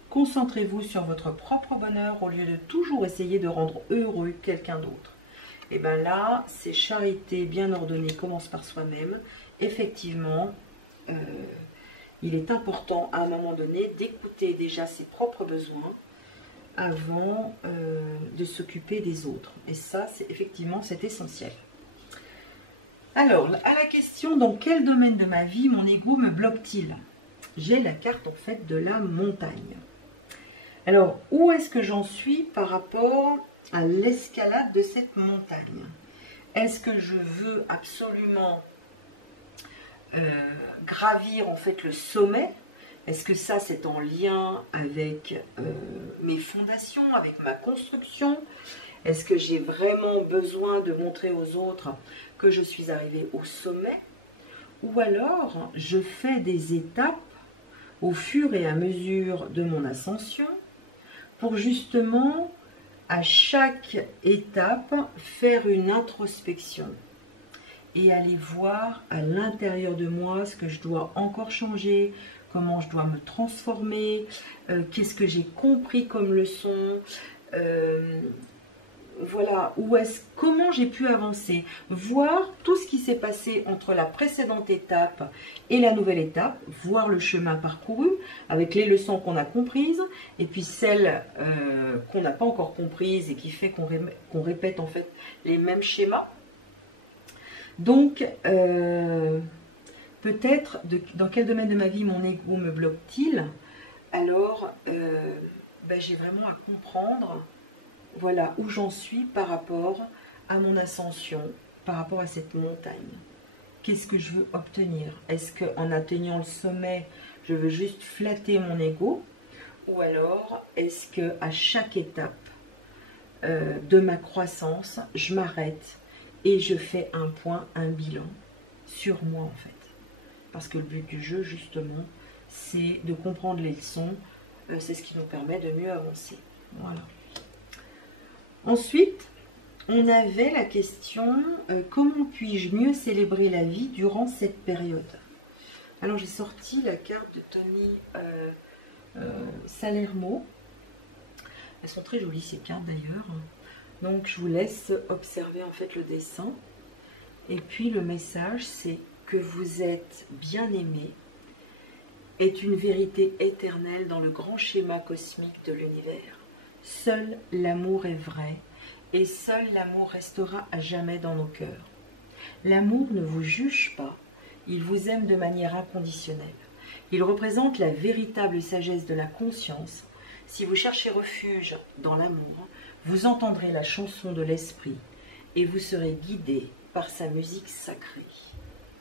Concentrez-vous sur votre propre bonheur au lieu de toujours essayer de rendre heureux quelqu'un d'autre. Et bien là, c'est charité bien ordonnée commence par soi-même. Effectivement, il est important à un moment donné d'écouter déjà ses propres besoins avant de s'occuper des autres. Et ça, effectivement, c'est essentiel. Alors, à la question, dans quel domaine de ma vie mon ego me bloque-t-il? J'ai la carte en fait de la montagne. Alors, où est-ce que j'en suis par rapport à l'escalade de cette montagne? Est-ce que je veux absolument gravir en fait le sommet? Est-ce que ça c'est en lien avec mes fondations, avec ma construction? Est-ce que j'ai vraiment besoin de montrer aux autres que je suis arrivée au sommet? Ou alors je fais des étapes au fur et à mesure de mon ascension pour justement à chaque étape faire une introspection et aller voir à l'intérieur de moi ce que je dois encore changer, comment je dois me transformer, qu'est-ce que j'ai compris comme leçon, voilà, comment j'ai pu avancer, voir tout ce qui s'est passé entre la précédente étape et la nouvelle étape, voir le chemin parcouru avec les leçons qu'on a comprises et puis celles qu'on n'a pas encore comprises et qui fait qu'on répète en fait les mêmes schémas. Donc, peut-être dans quel domaine de ma vie mon ego me bloque-t-il? Alors, j'ai vraiment à comprendre. Voilà où j'en suis par rapport à mon ascension par rapport à cette montagne. Qu'est-ce que je veux obtenir? Est-ce qu'en atteignant le sommet, je veux juste flatter mon ego? Ou alors, est-ce qu'à chaque étape de ma croissance, je m'arrête et je fais un point, un bilan sur moi en fait? Parce que le but du jeu, justement, c'est de comprendre les leçons. C'est ce qui nous permet de mieux avancer. Voilà. Ensuite, on avait la question comment puis-je mieux célébrer la vie durant cette période? Alors j'ai sorti la carte de Tony Salermo. Elles sont très jolies ces cartes d'ailleurs. Donc je vous laisse observer en fait le dessin. Et puis le message, c'est que vous êtes bien aimé, est une vérité éternelle dans le grand schéma cosmique de l'univers. Seul l'amour est vrai et seul l'amour restera à jamais dans nos cœurs. L'amour ne vous juge pas, il vous aime de manière inconditionnelle. Il représente la véritable sagesse de la conscience. Si vous cherchez refuge dans l'amour, vous entendrez la chanson de l'esprit et vous serez guidé par sa musique sacrée.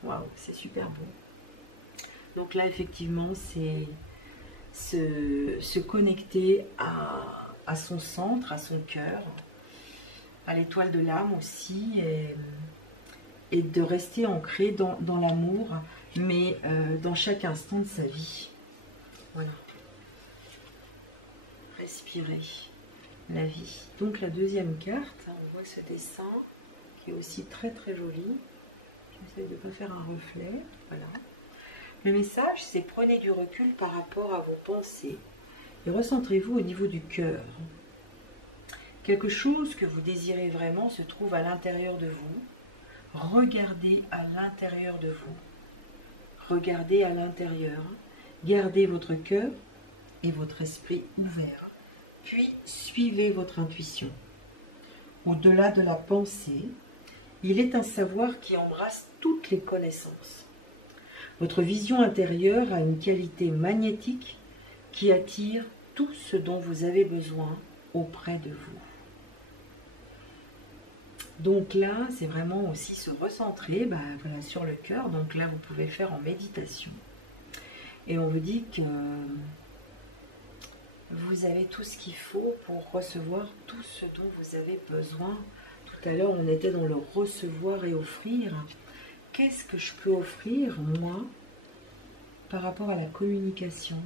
Waouh, c'est super beau. Donc là, effectivement, c'est se connecter à son centre, à son cœur, à l'étoile de l'âme aussi, et de rester ancré dans l'amour, mais dans chaque instant de sa vie. Voilà. Respirer la vie. Donc la deuxième carte, on voit ce dessin qui est aussi très très joli. J'essaie de ne pas faire un reflet. Voilà. Le message, c'est prenez du recul par rapport à vos pensées et recentrez-vous au niveau du cœur. Quelque chose que vous désirez vraiment se trouve à l'intérieur de vous. Regardez à l'intérieur de vous. Regardez à l'intérieur. Gardez votre cœur et votre esprit ouvert. Puis suivez votre intuition. Au-delà de la pensée, il est un savoir qui embrasse toutes les connaissances. Votre vision intérieure a une qualité magnétique qui attire tout ce dont vous avez besoin auprès de vous. Donc là, c'est vraiment aussi se recentrer voilà, sur le cœur. Donc là, vous pouvez faire en méditation. Et on vous dit que vous avez tout ce qu'il faut pour recevoir tout ce dont vous avez besoin. Tout à l'heure, on était dans le recevoir et offrir. Qu'est-ce que je peux offrir, moi, par rapport à la communication?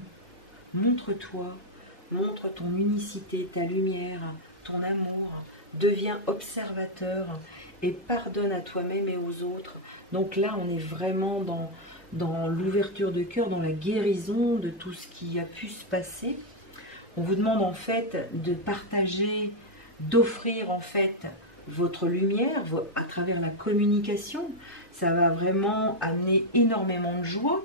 Montre-toi, montre ton unicité, ta lumière, ton amour. Deviens observateur et pardonne à toi-même et aux autres. Donc là, on est vraiment dans l'ouverture de cœur, dans la guérison de tout ce qui a pu se passer. On vous demande en fait de partager, d'offrir en fait votre lumière à travers la communication. Ça va vraiment amener énormément de joie.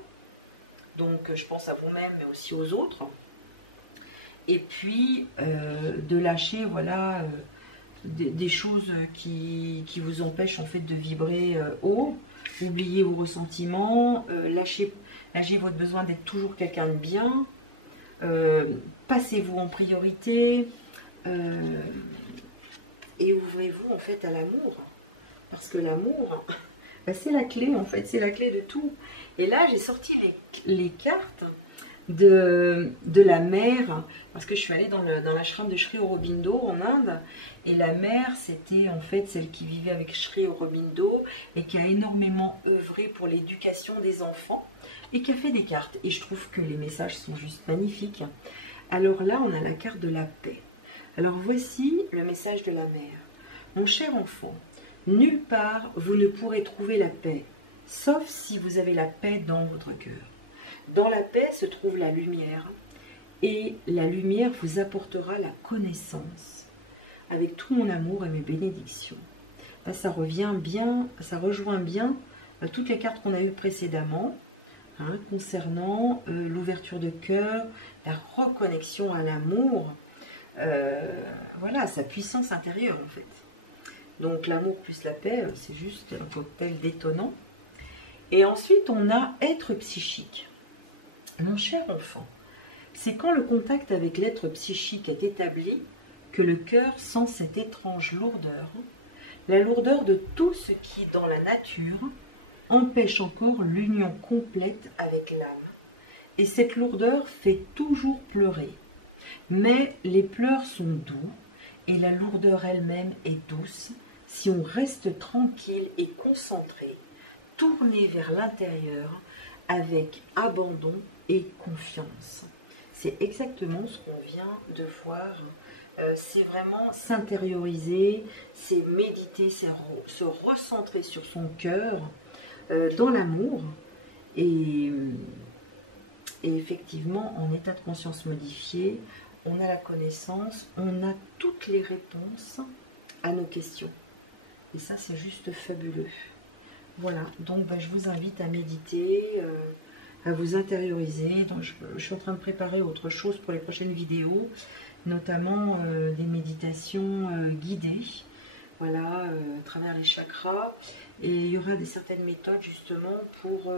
Donc je pense à vous-même mais aussi aux autres. Et puis de lâcher voilà des choses qui vous empêchent en fait de vibrer haut. Oubliez vos ressentiments, lâchez votre besoin d'être toujours quelqu'un de bien. Passez-vous en priorité et ouvrez-vous en fait à l'amour, parce que l'amour c'est la clé en fait, c'est la clé de tout. Et là j'ai sorti les cartes de la mère, parce que je suis allée dans l'ashram de Sri Aurobindo en Inde, et la mère c'était en fait celle qui vivait avec Sri Aurobindo et qui a énormément œuvré pour l'éducation des enfants et qui a fait des cartes, et je trouve que les messages sont juste magnifiques. Alors là on a la carte de la paix. Alors voici le message de la mère. Mon cher enfant, nulle part vous ne pourrez trouver la paix, sauf si vous avez la paix dans votre cœur. Dans la paix se trouve la lumière, et la lumière vous apportera la connaissance. Avec tout mon amour et mes bénédictions. Là, ça rejoint bien toutes les cartes qu'on a eues précédemment, hein, concernant l'ouverture de cœur, la reconnexion à l'amour, voilà, sa puissance intérieure en fait. Donc l'amour plus la paix, c'est juste un cocktail détonnant. Et ensuite, on a être psychique. Mon cher enfant, c'est quand le contact avec l'être psychique est établi que le cœur sent cette étrange lourdeur, la lourdeur de tout ce qui, dans la nature, empêche encore l'union complète avec l'âme. Et cette lourdeur fait toujours pleurer. Mais les pleurs sont doux et la lourdeur elle-même est douce si on reste tranquille et concentré, tourné vers l'intérieur avec abandon et confiance. C'est exactement ce qu'on vient de voir. C'est vraiment s'intérioriser, c'est méditer, c'est se recentrer sur son cœur dans l'amour et effectivement en état de conscience modifié, on a la connaissance, on a toutes les réponses à nos questions. Et ça, c'est juste fabuleux. Voilà, donc je vous invite à méditer, à vous intérioriser. Donc, je suis en train de préparer autre chose pour les prochaines vidéos, notamment des méditations guidées, voilà, à travers les chakras. Et il y aura certaines méthodes justement pour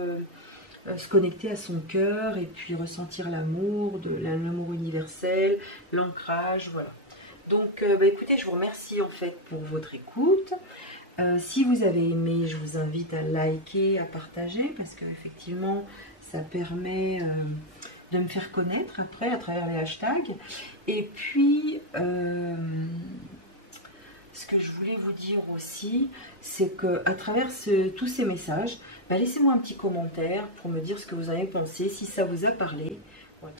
se connecter à son cœur et puis ressentir l'amour, l'amour universel, l'ancrage, voilà. Donc, écoutez, je vous remercie en fait pour votre écoute. Si vous avez aimé, je vous invite à liker, à partager, parce qu'effectivement, ça permet de me faire connaître après à travers les hashtags. Et puis, ce que je voulais vous dire aussi, c'est qu'à travers tous ces messages, laissez-moi un petit commentaire pour me dire ce que vous avez pensé, si ça vous a parlé. Voilà.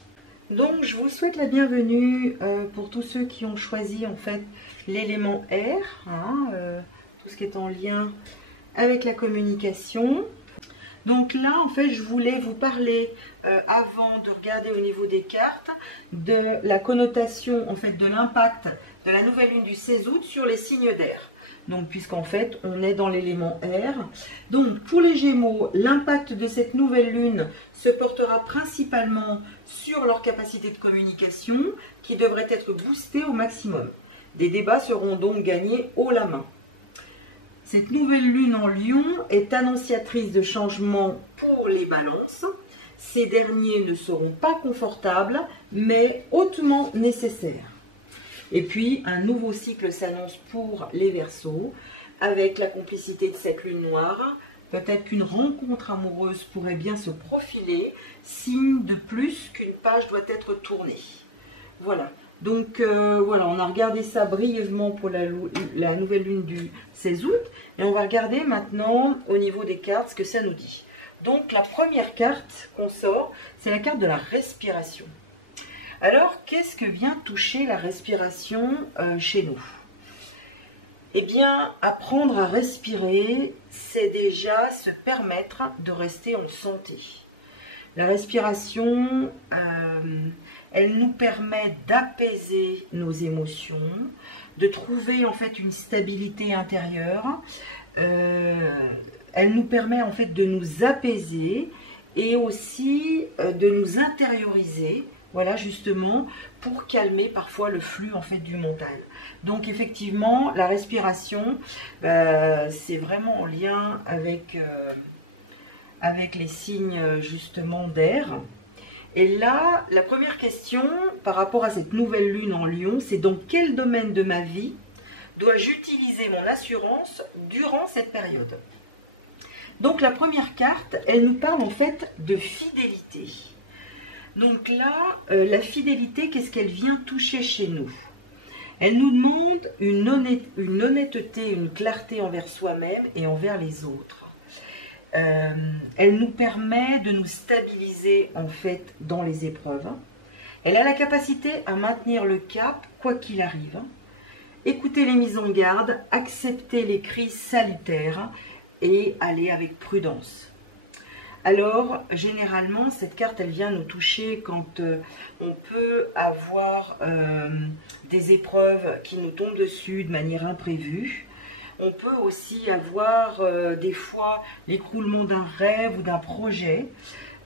Donc, je vous souhaite la bienvenue pour tous ceux qui ont choisi en fait l'élément R, hein, tout ce qui est en lien avec la communication. Donc là, en fait, je voulais vous parler, avant de regarder au niveau des cartes, de la connotation, en fait, de l'impact de la nouvelle lune du 16 août sur les signes d'air. Donc, puisqu'en fait, on est dans l'élément air. Donc, pour les Gémeaux, l'impact de cette nouvelle lune se portera principalement sur leur capacité de communication, qui devrait être boostée au maximum. Des débats seront donc gagnés haut la main. Cette nouvelle lune en Lion est annonciatrice de changements pour les balances. Ces derniers ne seront pas confortables, mais hautement nécessaires. Et puis, un nouveau cycle s'annonce pour les Verseaux, avec la complicité de cette lune noire. Peut-être qu'une rencontre amoureuse pourrait bien se profiler, signe de plus qu'une page doit être tournée. Voilà. Donc voilà, on a regardé ça brièvement pour la nouvelle lune du 16 août. Et on va regarder maintenant au niveau des cartes ce que ça nous dit. Donc la première carte qu'on sort, c'est la carte de la respiration. Alors, qu'est-ce que vient toucher la respiration chez nous? Eh bien, apprendre à respirer, c'est déjà se permettre de rester en santé. La respiration, elle nous permet d'apaiser nos émotions, de trouver en fait une stabilité intérieure. Elle nous permet en fait de nous apaiser et aussi de nous intérioriser. Voilà, justement, pour calmer parfois le flux en fait du mental. Donc effectivement, la respiration, c'est vraiment en lien avec les signes justement d'air. Et là, la première question par rapport à cette nouvelle lune en Lion, c'est dans quel domaine de ma vie dois-je utiliser mon assurance durant cette période? Donc la première carte, elle nous parle en fait de fidélité. Donc là, la fidélité, qu'est-ce qu'elle vient toucher chez nous? Elle nous demande une honnêteté, une clarté envers soi-même et envers les autres. Elle nous permet de nous stabiliser en fait dans les épreuves. Elle a la capacité à maintenir le cap quoi qu'il arrive. Écouter les mises en garde, accepter les crises salutaires et aller avec prudence. Alors, généralement, cette carte, elle vient nous toucher quand on peut avoir des épreuves qui nous tombent dessus de manière imprévue. On peut aussi avoir des fois l'écroulement d'un rêve ou d'un projet,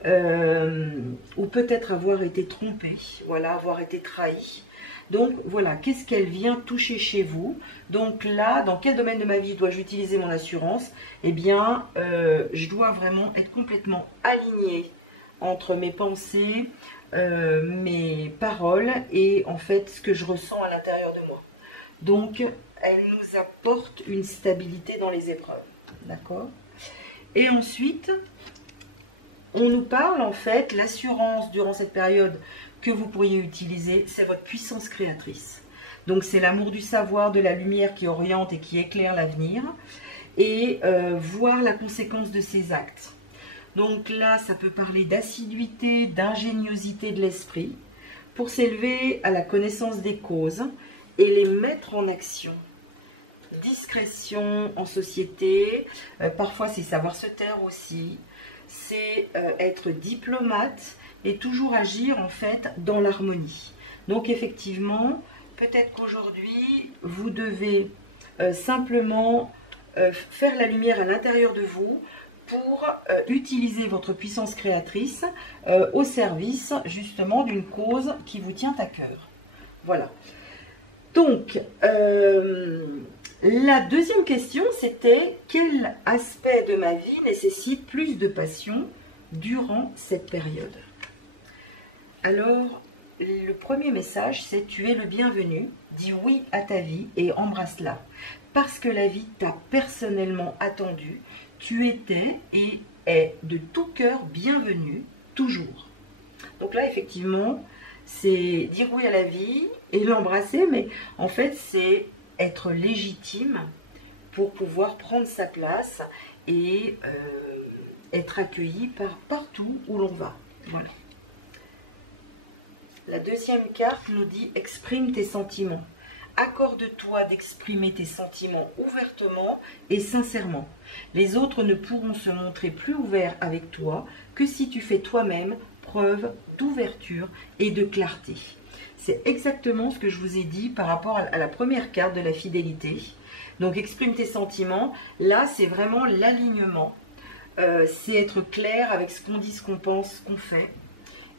ou peut-être avoir été trompé, voilà, avoir été trahi. Donc voilà, qu'est-ce qu'elle vient toucher chez vous? Donc là, dans quel domaine de ma vie dois-je utiliser mon assurance? Eh bien, je dois vraiment être complètement alignée entre mes pensées, mes paroles et en fait ce que je ressens à l'intérieur de moi. Donc, elle nous apporte apporte une stabilité dans les épreuves. D'accord? Et ensuite, on nous parle en fait, l'assurance durant cette période que vous pourriez utiliser, c'est votre puissance créatrice. Donc c'est l'amour du savoir, de la lumière qui oriente et qui éclaire l'avenir, et voir la conséquence de ses actes. Donc là, ça peut parler d'assiduité, d'ingéniosité de l'esprit, pour s'élever à la connaissance des causes et les mettre en action. Discrétion en société, parfois c'est savoir se taire aussi, c'est être diplomate et toujours agir en fait dans l'harmonie. Donc effectivement, peut-être qu'aujourd'hui, vous devez simplement faire la lumière à l'intérieur de vous pour utiliser votre puissance créatrice au service justement d'une cause qui vous tient à cœur. Voilà. Donc, la deuxième question, c'était quel aspect de ma vie nécessite plus de passion durant cette période? Alors, le premier message, c'est tu es le bienvenu, dis oui à ta vie et embrasse-la. Parce que la vie t'a personnellement attendu, tu étais et es de tout cœur bienvenu, toujours. Donc là, effectivement, c'est dire oui à la vie et l'embrasser, mais en fait, c'est être légitime pour pouvoir prendre sa place et être accueilli partout où l'on va. Voilà. La deuxième carte nous dit « Exprime tes sentiments ». Accorde-toi d'exprimer tes sentiments ouvertement et sincèrement. Les autres ne pourront se montrer plus ouverts avec toi que si tu fais toi-même preuve d'ouverture et de clarté. C'est exactement ce que je vous ai dit par rapport à la première carte de la fidélité. Donc, exprime tes sentiments. Là, c'est vraiment l'alignement. C'est être clair avec ce qu'on dit, ce qu'on pense, ce qu'on fait.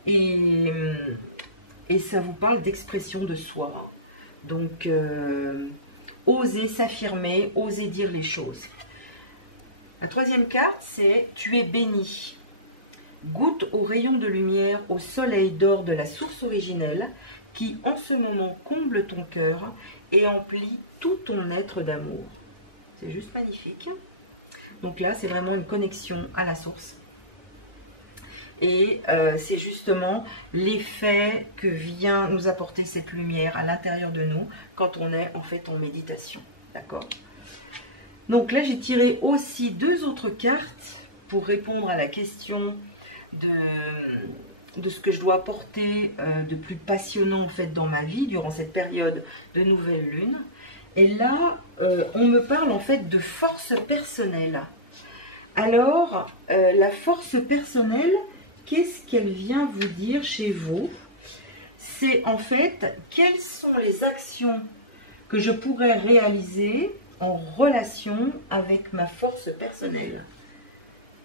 Et ça vous parle d'expression de soi. Donc, oser s'affirmer, oser dire les choses. La troisième carte, c'est « Tu es béni ». Goûte aux rayons de lumière, au soleil d'or de la source originelle qui, en ce moment, comble ton cœur et emplit tout ton être d'amour. C'est juste magnifique. Donc là, c'est vraiment une connexion à la source. Et c'est justement l'effet que vient nous apporter cette lumière à l'intérieur de nous quand on est en fait en méditation. D'accord? Donc là, j'ai tiré aussi deux autres cartes pour répondre à la question de ce que je dois apporter de plus passionnant en fait dans ma vie durant cette période de nouvelle lune. Et là, on me parle en fait de force personnelle. Alors, la force personnelle, qu'est-ce qu'elle vient vous dire chez vous? C'est en fait, quelles sont les actions que je pourrais réaliser en relation avec ma force personnelle?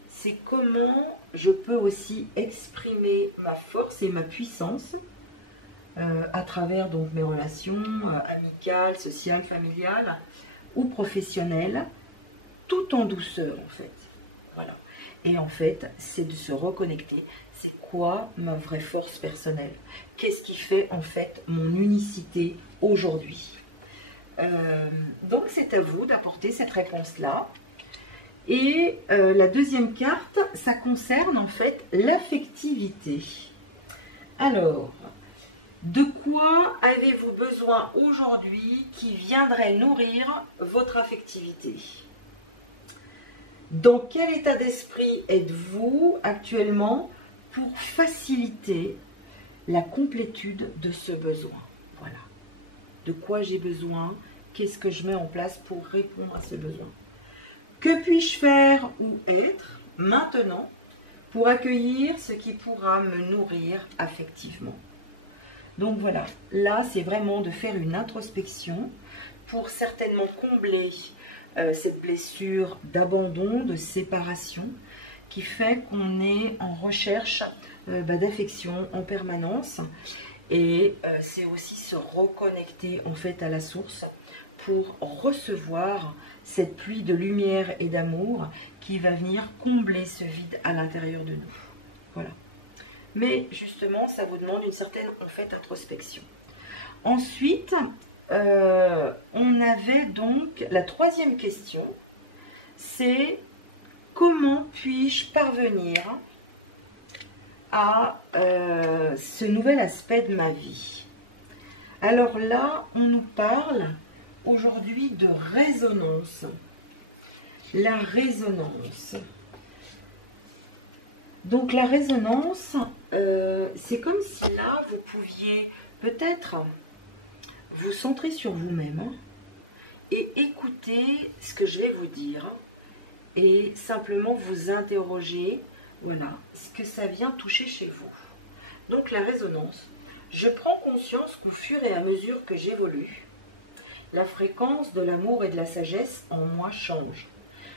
C'est comment je peux aussi exprimer ma force et ma puissance à travers donc mes relations amicales, sociales, familiales ou professionnelles, tout en douceur en fait. Voilà. Et en fait, c'est de se reconnecter. C'est quoi ma vraie force personnelle? Qu'est-ce qui fait en fait mon unicité aujourd'hui? Donc c'est à vous d'apporter cette réponse-là. Et la deuxième carte, ça concerne en fait l'affectivité. Alors, de quoi avez-vous besoin aujourd'hui qui viendrait nourrir votre affectivité? Dans quel état d'esprit êtes-vous actuellement pour faciliter la complétude de ce besoin? Voilà. De quoi j'ai besoin? Qu'est-ce que je mets en place pour répondre à ce besoin? Que puis-je faire ou être maintenant pour accueillir ce qui pourra me nourrir affectivement? Donc voilà, là c'est vraiment de faire une introspection pour certainement combler cette blessure d'abandon, de séparation qui fait qu'on est en recherche d'affection en permanence. Et c'est aussi se reconnecter en fait à la source pour recevoir cette pluie de lumière et d'amour qui va venir combler ce vide à l'intérieur de nous. Voilà. Mais justement, ça vous demande une certaine en fait introspection. Ensuite, on avait donc la troisième question, c'est comment puis-je parvenir à ce nouvel aspect de ma vie? Alors là, on nous parle aujourd'hui de résonance. La résonance. Donc la résonance, c'est comme si là, vous pouviez peut-être vous centrer sur vous-même et écouter ce que je vais vous dire et simplement vous interroger, voilà, ce que ça vient toucher chez vous. Donc la résonance, je prends conscience qu'au fur et à mesure que j'évolue, la fréquence de l'amour et de la sagesse en moi change.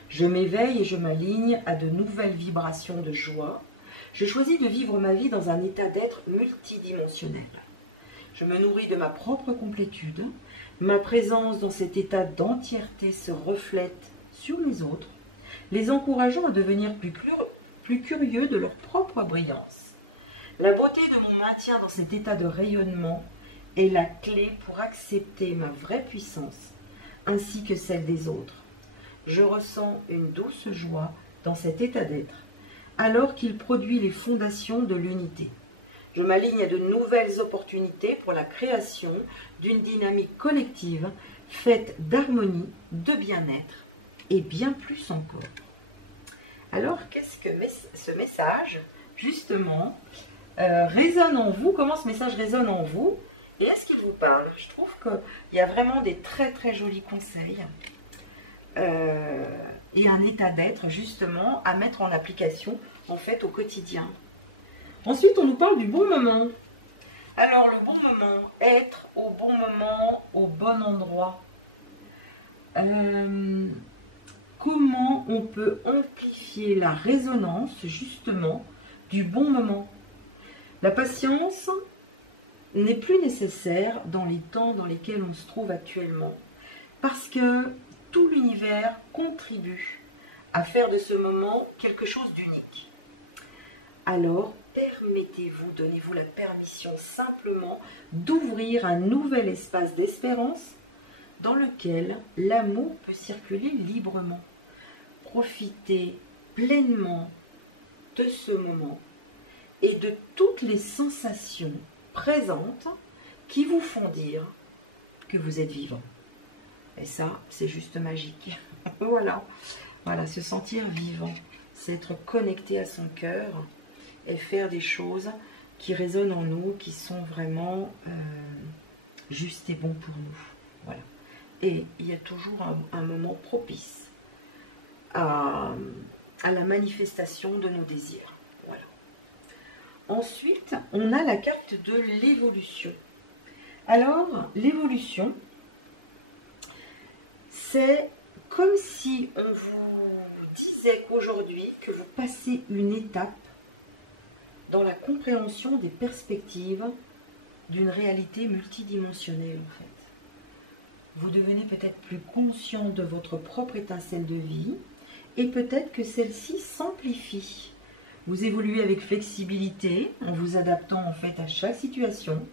Je m'éveille et je m'aligne à de nouvelles vibrations de joie. Je choisis de vivre ma vie dans un état d'être multidimensionnel. Je me nourris de ma propre complétude. Ma présence dans cet état d'entièreté se reflète sur les autres, les encourageant à devenir plus curieux de leur propre brillance. La beauté de mon maintien dans cet état de rayonnement est la clé pour accepter ma vraie puissance, ainsi que celle des autres. Je ressens une douce joie dans cet état d'être, alors qu'il produit les fondations de l'unité. Je m'aligne à de nouvelles opportunités pour la création d'une dynamique collective faite d'harmonie, de bien-être et bien plus encore. Alors, qu'est-ce que ce message, justement, résonne en vous? Comment ce message résonne en vous? Et est-ce qu'il vous parle? Je trouve qu'il y a vraiment des très très jolis conseils et un état d'être, justement, à mettre en application, en fait, au quotidien. Ensuite, on nous parle du bon moment. Alors, le bon moment, être au bon moment, au bon endroit. Comment on peut amplifier la résonance, justement, du bon moment? La patience n'est plus nécessaire dans les temps dans lesquels on se trouve actuellement, parce que tout l'univers contribue à faire de ce moment quelque chose d'unique. Alors, permettez-vous, donnez-vous la permission simplement d'ouvrir un nouvel espace d'espérance dans lequel l'amour peut circuler librement. Profitez pleinement de ce moment et de toutes les sensations présentes qui vous font dire que vous êtes vivant. Et ça, c'est juste magique. Voilà, se sentir vivant, c'est être connecté à son cœur et faire des choses qui résonnent en nous, qui sont vraiment justes et bons pour nous. Voilà. Et il y a toujours un moment propice à la manifestation de nos désirs. Voilà. Ensuite, on a la carte de l'évolution. Alors, l'évolution, c'est comme si on vous disait qu'aujourd'hui, que vous passez une étape dans la compréhension des perspectives d'une réalité multidimensionnelle, en fait. Vous devenez peut-être plus conscient de votre propre étincelle de vie et peut-être que celle-ci s'amplifie. Vous évoluez avec flexibilité en vous adaptant en fait à chaque situation.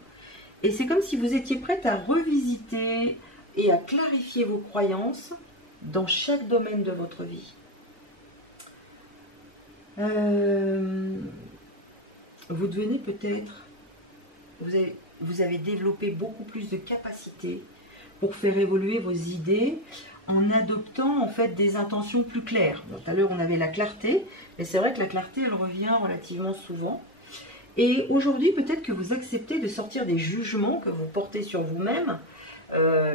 Et c'est comme si vous étiez prête à revisiter et à clarifier vos croyances dans chaque domaine de votre vie. Vous devenez peut-être, vous avez développé beaucoup plus de capacités pour faire évoluer vos idées en adoptant en fait des intentions plus claires. Bon, tout à l'heure on avait la clarté, et c'est vrai que la clarté elle revient relativement souvent. Et aujourd'hui peut-être que vous acceptez de sortir des jugements que vous portez sur vous-même,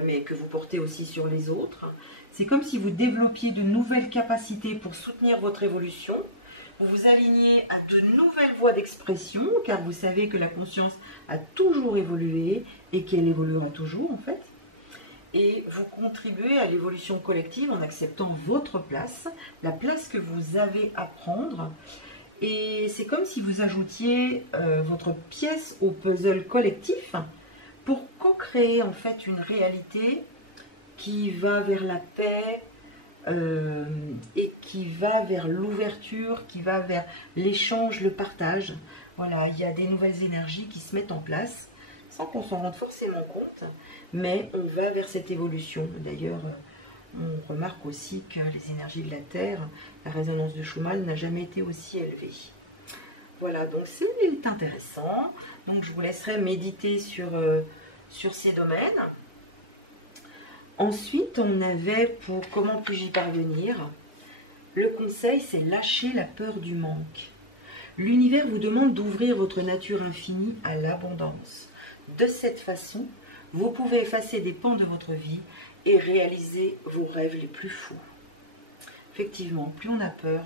mais que vous portez aussi sur les autres. C'est comme si vous développiez de nouvelles capacités pour soutenir votre évolution. Vous vous alignez à de nouvelles voies d'expression, car vous savez que la conscience a toujours évolué et qu'elle évoluera toujours en fait. Et vous contribuez à l'évolution collective en acceptant votre place, la place que vous avez à prendre. Et c'est comme si vous ajoutiez votre pièce au puzzle collectif pour co-créer en fait une réalité qui va vers la paix et qui va vers l'ouverture, qui va vers l'échange, le partage. Voilà, il y a des nouvelles énergies qui se mettent en place. sans qu'on s'en rende forcément compte, mais on va vers cette évolution. D'ailleurs, on remarque aussi que les énergies de la Terre, la résonance de Schumann n'a jamais été aussi élevée. Voilà, donc c'est intéressant. Donc je vous laisserai méditer sur ces domaines. Ensuite, on avait pour comment puis-je y parvenir, le conseil, c'est lâcher la peur du manque. L'univers vous demande d'ouvrir votre nature infinie à l'abondance. De cette façon, vous pouvez effacer des pans de votre vie et réaliser vos rêves les plus fous. Effectivement, plus on a peur,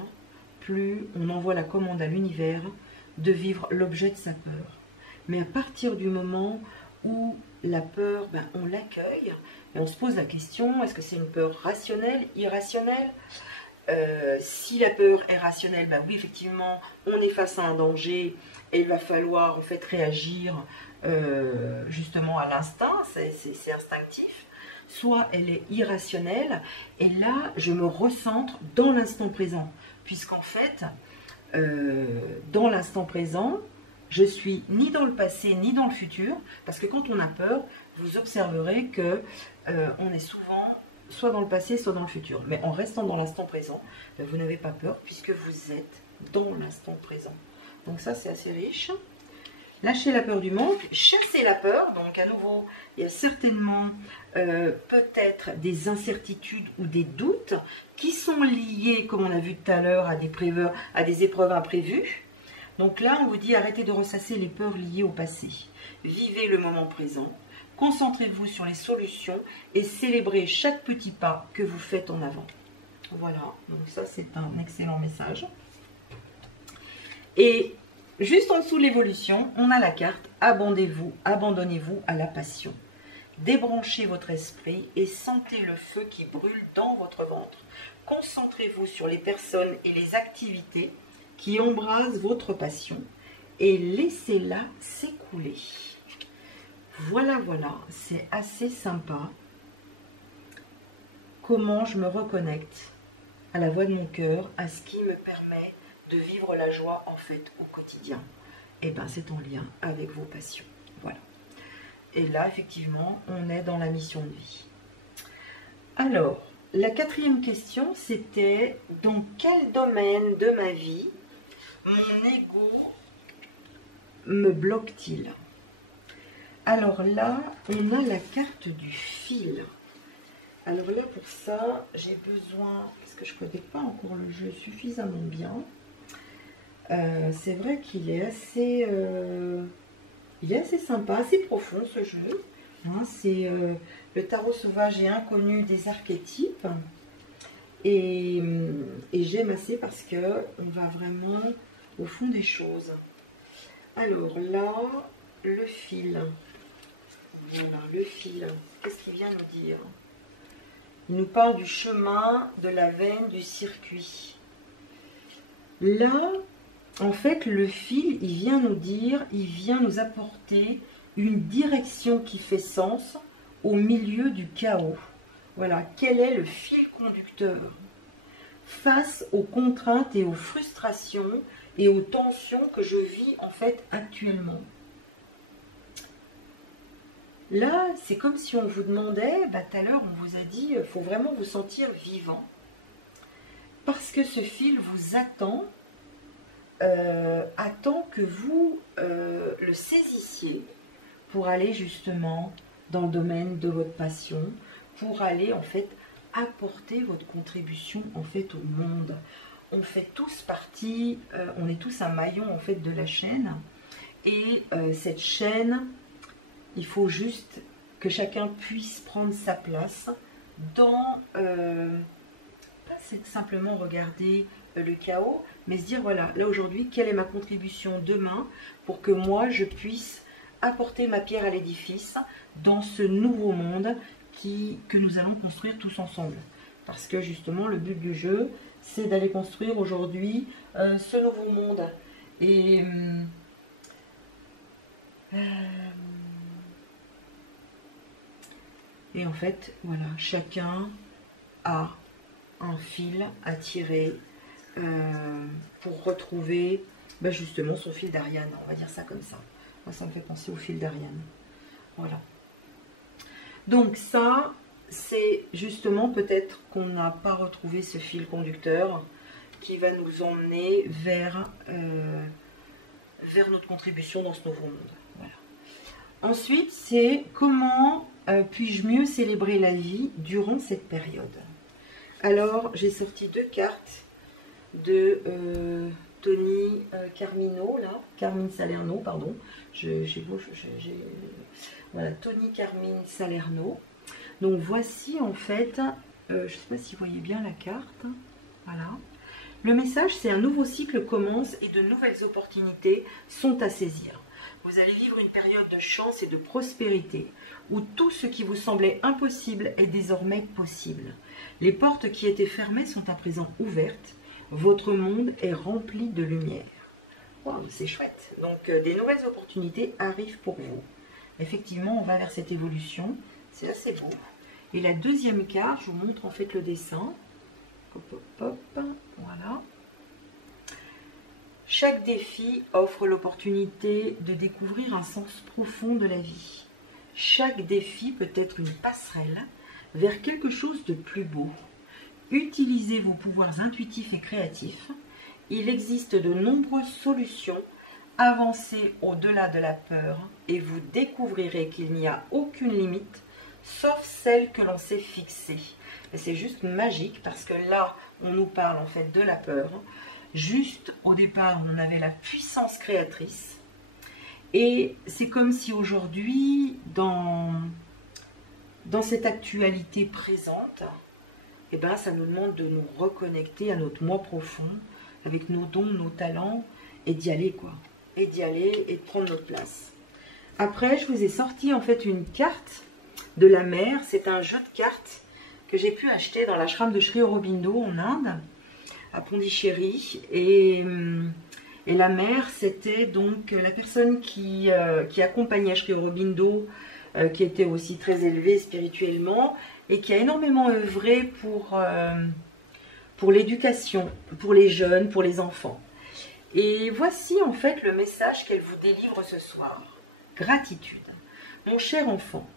plus on envoie la commande à l'univers de vivre l'objet de sa peur. Mais à partir du moment où la peur, on l'accueille, et on se pose la question, est-ce que c'est une peur rationnelle, irrationnelle? Si la peur est rationnelle, oui, effectivement, on est face à un danger et il va falloir en fait réagir justement à l'instinct, c'est instinctif. Soit elle est irrationnelle et là, je me recentre dans l'instant présent, puisqu'en fait, dans l'instant présent, je suis ni dans le passé ni dans le futur, parce que quand on a peur, vous observerez que on est souvent soit dans le passé, soit dans le futur. Mais en restant dans l'instant présent, vous n'avez pas peur puisque vous êtes dans l'instant présent. Donc ça, c'est assez riche. Lâchez la peur du manque, chassez la peur. Donc à nouveau, il y a certainement peut-être des incertitudes ou des doutes qui sont liés, comme on a vu tout à l'heure, à des épreuves imprévues. Donc là, on vous dit arrêtez de ressasser les peurs liées au passé. Vivez le moment présent. Concentrez-vous sur les solutions et célébrez chaque petit pas que vous faites en avant. Voilà, donc ça c'est un excellent message. Et juste en dessous de l'évolution, on a la carte « Abandonnez-vous à la passion ». Débranchez votre esprit et sentez le feu qui brûle dans votre ventre. Concentrez-vous sur les personnes et les activités qui embrasent votre passion et laissez-la s'écouler. Voilà, c'est assez sympa. Comment je me reconnecte à la voix de mon cœur, à ce qui me permet de vivre la joie en fait au quotidien. Et bien c'est en lien avec vos passions. Voilà. Et là, effectivement, on est dans la mission de vie. Alors, la quatrième question, c'était dans quel domaine de ma vie mon ego me bloque-t-il? Alors là, on a la carte du fil. Alors là, pour ça, j'ai besoin, parce que je ne connais pas encore le jeu suffisamment bien, c'est vrai qu'il est assez sympa, assez profond ce jeu. Hein, c'est le tarot sauvage et inconnu des archétypes. Et j'aime assez parce qu'on va vraiment au fond des choses. Alors là, le fil. Voilà, le fil. Qu'est-ce qu'il vient nous dire? Il nous parle du chemin, de la veine, du circuit. Là, en fait, le fil, il vient nous dire, il vient nous apporter une direction qui fait sens au milieu du chaos. Voilà, quel est le fil conducteur? Face aux contraintes et aux frustrations et aux tensions que je vis en fait actuellement. Là, c'est comme si on vous demandait, tout à l'heure on vous a dit, il faut vraiment vous sentir vivant. Parce que ce fil vous attend, attend que vous le saisissiez pour aller justement dans le domaine de votre passion, pour aller en fait apporter votre contribution en fait au monde. On fait tous partie, on est tous un maillon en fait de la chaîne, et cette chaîne, il faut juste que chacun puisse prendre sa place dans, pas simplement regarder le chaos, mais se dire voilà, là aujourd'hui, quelle est ma contribution demain pour que moi je puisse apporter ma pierre à l'édifice dans ce nouveau monde que nous allons construire tous ensemble. Parce que justement, le but du jeu, c'est d'aller construire aujourd'hui ce nouveau monde. Et en fait, voilà, chacun a un fil à tirer pour retrouver justement son fil d'Ariane. On va dire ça comme ça. Moi, ça me fait penser au fil d'Ariane. Voilà. Donc ça, c'est justement peut-être qu'on n'a pas retrouvé ce fil conducteur qui va nous emmener vers, vers notre contribution dans ce nouveau monde. Voilà. Ensuite, c'est comment puis-je mieux célébrer la vie durant cette période. Alors, j'ai sorti 2 cartes de Tony Carmino, là, Carmine Salerno, pardon. Voilà, Tony Carmine Salerno. Donc, voici en fait, je ne sais pas si vous voyez bien la carte. Voilà. Le message, c'est un nouveau cycle commence et de nouvelles opportunités sont à saisir. Vous allez vivre une période de chance et de prospérité, où tout ce qui vous semblait impossible est désormais possible. Les portes qui étaient fermées sont à présent ouvertes. Votre monde est rempli de lumière. Wow, c'est chouette. Donc, des nouvelles opportunités arrivent pour vous. Effectivement, on va vers cette évolution. C'est assez beau. Et la deuxième carte, je vous montre en fait le dessin. Hop, hop, hop. Voilà. Chaque défi offre l'opportunité de découvrir un sens profond de la vie. Chaque défi peut être une passerelle vers quelque chose de plus beau. Utilisez vos pouvoirs intuitifs et créatifs. Il existe de nombreuses solutions. Avancez au-delà de la peur et vous découvrirez qu'il n'y a aucune limite, sauf celle que l'on s'est fixée. Et c'est juste magique parce que là, on nous parle en fait de la peur. Juste au départ, on avait la puissance créatrice. Et c'est comme si aujourd'hui, dans cette actualité présente, eh ben, ça nous demande de nous reconnecter à notre moi profond, avec nos dons, nos talents, et d'y aller, quoi. Et d'y aller et de prendre notre place. Après, je vous ai sorti en fait une carte de la mer. C'est un jeu de cartes que j'ai pu acheter dans l'ashram de Sri Aurobindo en Inde, à Pondichéry. Et la mère, c'était donc la personne qui accompagnait Sri Aurobindo, qui était aussi très élevée spirituellement et qui a énormément œuvré pour l'éducation, pour les jeunes, pour les enfants. Et voici en fait le message qu'elle vous délivre ce soir. Gratitude. Mon cher enfant,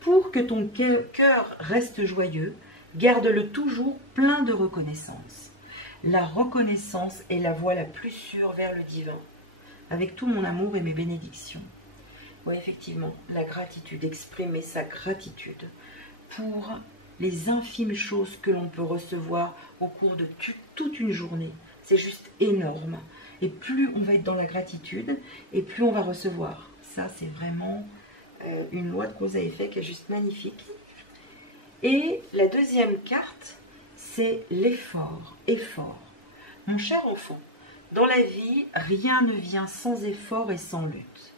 pour que ton cœur reste joyeux, garde-le toujours plein de reconnaissance. La reconnaissance est la voie la plus sûre vers le divin. Avec tout mon amour et mes bénédictions. Oui, effectivement, la gratitude, exprimer sa gratitude pour les infimes choses que l'on peut recevoir au cours de toute une journée. C'est juste énorme. Et plus on va être dans la gratitude, et plus on va recevoir. Ça, c'est vraiment une loi de cause à effet qui est juste magnifique. Et la deuxième carte, c'est l'effort. Effort. Mon cher enfant, dans la vie, rien ne vient sans effort et sans lutte.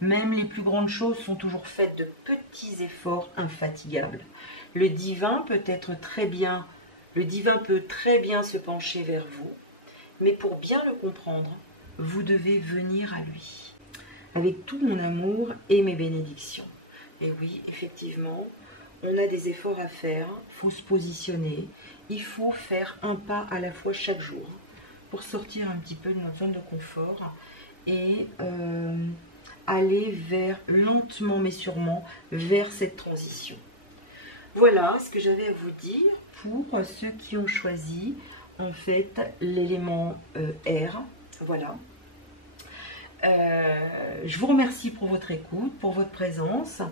Même les plus grandes choses sont toujours faites de petits efforts infatigables. Le divin peut très bien se pencher vers vous, mais pour bien le comprendre, vous devez venir à lui. Avec tout mon amour et mes bénédictions. Et oui, effectivement, on a des efforts à faire, il faut se positionner, il faut faire un pas à la fois chaque jour pour sortir un petit peu de notre zone de confort et aller lentement mais sûrement vers cette transition. Voilà ce que j'avais à vous dire pour ceux qui ont choisi en fait l'élément R. Voilà. Je vous remercie pour votre écoute, pour votre présence.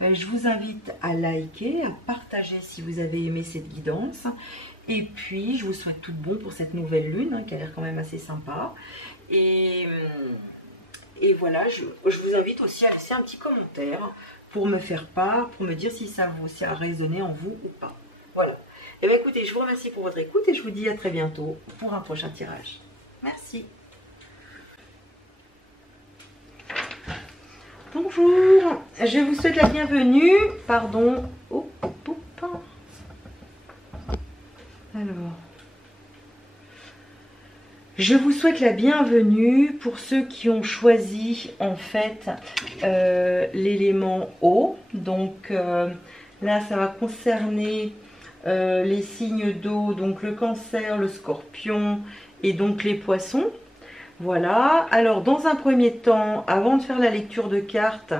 Je vous invite à liker, à partager si vous avez aimé cette guidance. Et puis, je vous souhaite tout bon pour cette nouvelle lune, hein, qui a l'air quand même assez sympa. Et voilà, je vous invite aussi à laisser un petit commentaire pour me faire part, pour me dire si ça a résonné en vous ou pas. Voilà. Et bien écoutez, je vous remercie pour votre écoute et je vous dis à très bientôt pour un prochain tirage. Merci. Bonjour, je vous souhaite la bienvenue. Pardon. Oh, alors, je vous souhaite la bienvenue pour ceux qui ont choisi en fait l'élément eau. Donc là, ça va concerner les signes d'eau, donc le Cancer, le Scorpion et donc les Poissons. Voilà, alors dans un premier temps, avant de faire la lecture de cartes,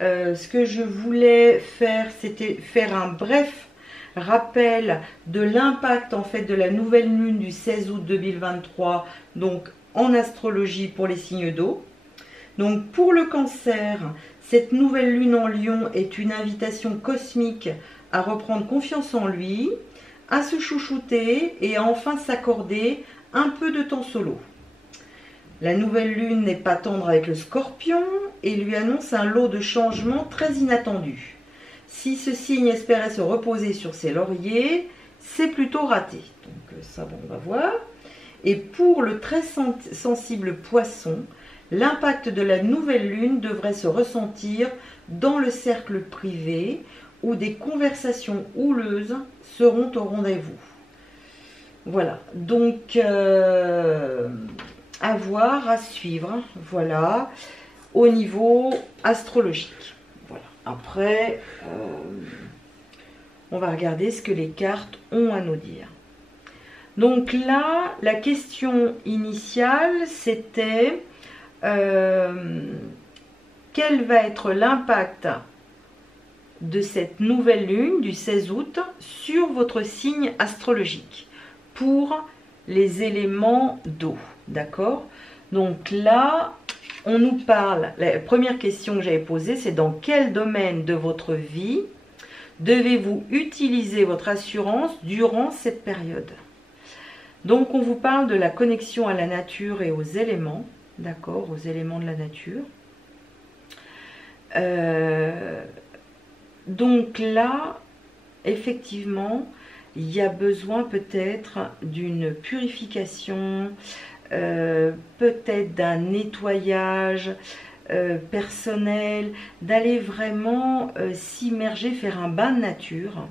ce que je voulais faire, c'était faire un bref rappel de l'impact en fait de la nouvelle lune du 16 août 2023, donc en astrologie pour les signes d'eau. Donc pour le Cancer, cette nouvelle lune en Lion est une invitation cosmique à reprendre confiance en lui, à se chouchouter et à enfin s'accorder un peu de temps solo. La nouvelle lune n'est pas tendre avec le Scorpion et lui annonce un lot de changements très inattendus. Si ce signe espérait se reposer sur ses lauriers, c'est plutôt raté. Donc ça, bon, on va voir. Et pour le très sensible Poisson, l'impact de la nouvelle lune devrait se ressentir dans le cercle privé où des conversations houleuses seront au rendez-vous. Voilà, donc à voir, à suivre, voilà, au niveau astrologique. Voilà. Après, on va regarder ce que les cartes ont à nous dire. Donc là, la question initiale, c'était quel va être l'impact de cette nouvelle lune du 16 août sur votre signe astrologique pour les éléments d'eau, d'accord? Donc là, on nous parle, la première question que j'avais posée, c'est dans quel domaine de votre vie devez-vous utiliser votre assurance durant cette période? Donc on vous parle de la connexion à la nature et aux éléments, d'accord, aux éléments de la nature. Donc là, effectivement, il y a besoin peut-être d'une purification, peut-être d'un nettoyage personnel, d'aller vraiment s'immerger, faire un bain de nature,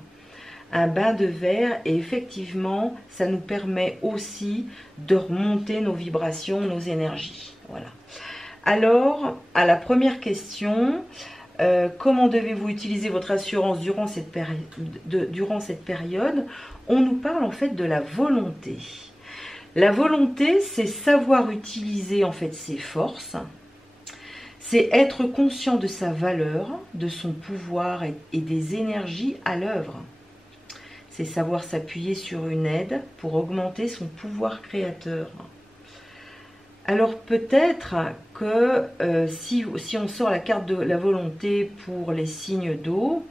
un bain de verre, et effectivement, ça nous permet aussi de remonter nos vibrations, nos énergies. Voilà. Alors, à la première question, comment devez-vous utiliser votre assurance durant cette période? On nous parle en fait de la volonté. La volonté, c'est savoir utiliser en fait ses forces, c'est être conscient de sa valeur, de son pouvoir et des énergies à l'œuvre. C'est savoir s'appuyer sur une aide pour augmenter son pouvoir créateur. Alors peut-être que si on sort la carte de la volonté pour les signes d'eau,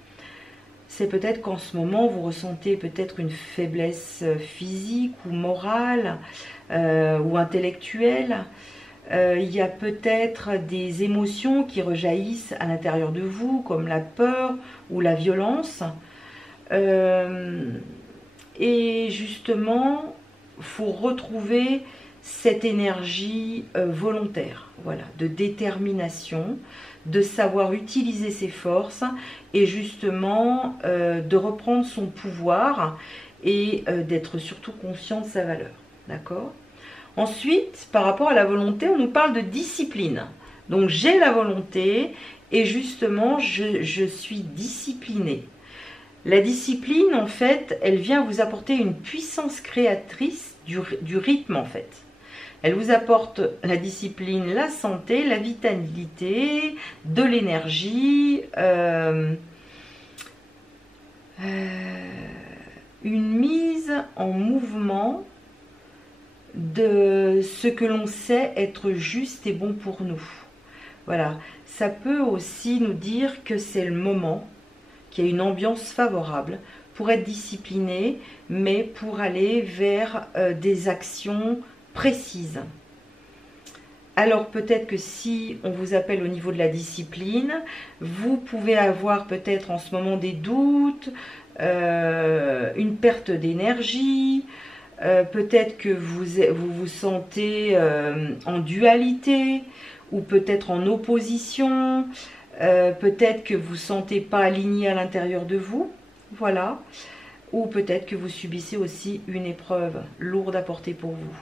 c'est peut-être qu'en ce moment vous ressentez peut-être une faiblesse physique ou morale ou intellectuelle. Il y a peut-être des émotions qui rejaillissent à l'intérieur de vous, comme la peur ou la violence. Et justement, il faut retrouver cette énergie volontaire, voilà, de détermination, de savoir utiliser ses forces et justement de reprendre son pouvoir et d'être surtout conscient de sa valeur, d'accord? Ensuite, par rapport à la volonté, on nous parle de discipline. Donc j'ai la volonté et justement je suis disciplinée. La discipline, en fait, elle vient vous apporter une puissance créatrice du rythme, en fait. Elle vous apporte la discipline, la santé, la vitalité, de l'énergie, une mise en mouvement de ce que l'on sait être juste et bon pour nous. Voilà, ça peut aussi nous dire que c'est le moment, qu'il y a une ambiance favorable pour être discipliné, mais pour aller vers des actions précises. Alors peut-être que si on vous appelle au niveau de la discipline, vous pouvez avoir peut-être en ce moment des doutes, une perte d'énergie, peut-être que vous vous sentez en dualité ou peut-être en opposition, peut-être que vous ne vous sentez pas aligné à l'intérieur de vous, voilà, ou peut-être que vous subissez aussi une épreuve lourde à porter pour vous.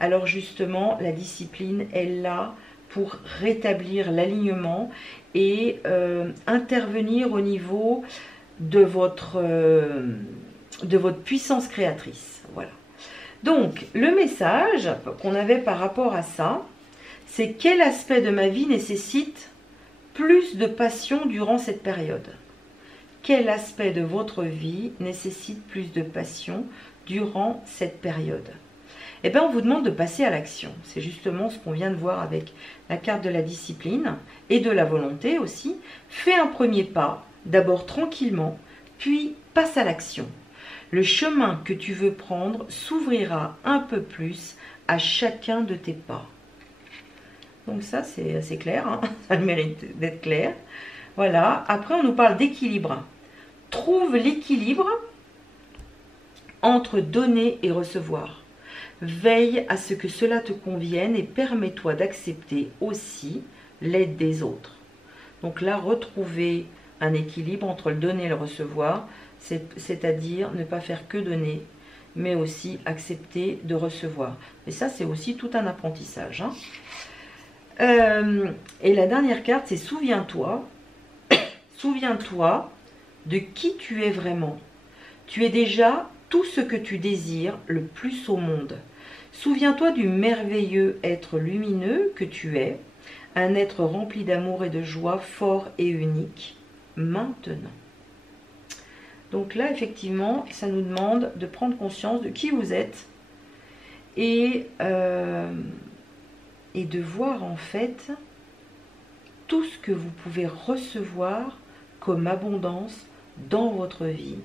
Alors justement, la discipline est là pour rétablir l'alignement et intervenir au niveau de votre puissance créatrice. Voilà. Donc, le message qu'on avait par rapport à ça, c'est quel aspect de ma vie nécessite plus de passion durant cette période. Quel aspect de votre vie nécessite plus de passion durant cette période? Eh bien, on vous demande de passer à l'action. C'est justement ce qu'on vient de voir avec la carte de la discipline et de la volonté aussi. Fais un premier pas, d'abord tranquillement, puis passe à l'action. Le chemin que tu veux prendre s'ouvrira un peu plus à chacun de tes pas. Donc ça, c'est assez clair, hein, ça le mérite d'être clair. Voilà, après on nous parle d'équilibre. Trouve l'équilibre entre donner et recevoir. Veille à ce que cela te convienne et permets-toi d'accepter aussi l'aide des autres. Donc là, retrouver un équilibre entre le donner et le recevoir, c'est-à-dire ne pas faire que donner, mais aussi accepter de recevoir. Et ça, c'est aussi tout un apprentissage. Hein. Et la dernière carte, c'est souviens-toi. Souviens-toi de qui tu es vraiment. Tu es déjà tout ce que tu désires le plus au monde. Souviens-toi du merveilleux être lumineux que tu es, un être rempli d'amour et de joie, fort et unique, maintenant. Donc là, effectivement, ça nous demande de prendre conscience de qui vous êtes et de voir en fait tout ce que vous pouvez recevoir comme abondance dans votre vie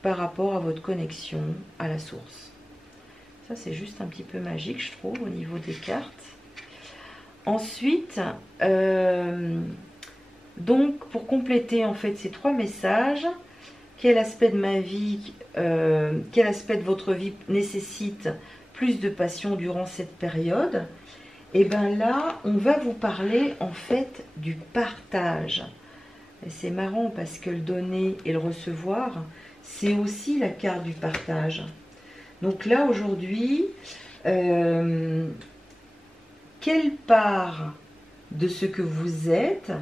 par rapport à votre connexion à la source. Ça, c'est juste un petit peu magique, je trouve, au niveau des cartes. Ensuite, donc, pour compléter en fait ces trois messages, quel aspect de ma vie, quel aspect de votre vie nécessite plus de passion durant cette période? Et bien là, on va vous parler en fait du partage. Et c'est marrant parce que le donner et le recevoir, c'est aussi la carte du partage. Donc là, aujourd'hui, quelle part de ce que vous êtes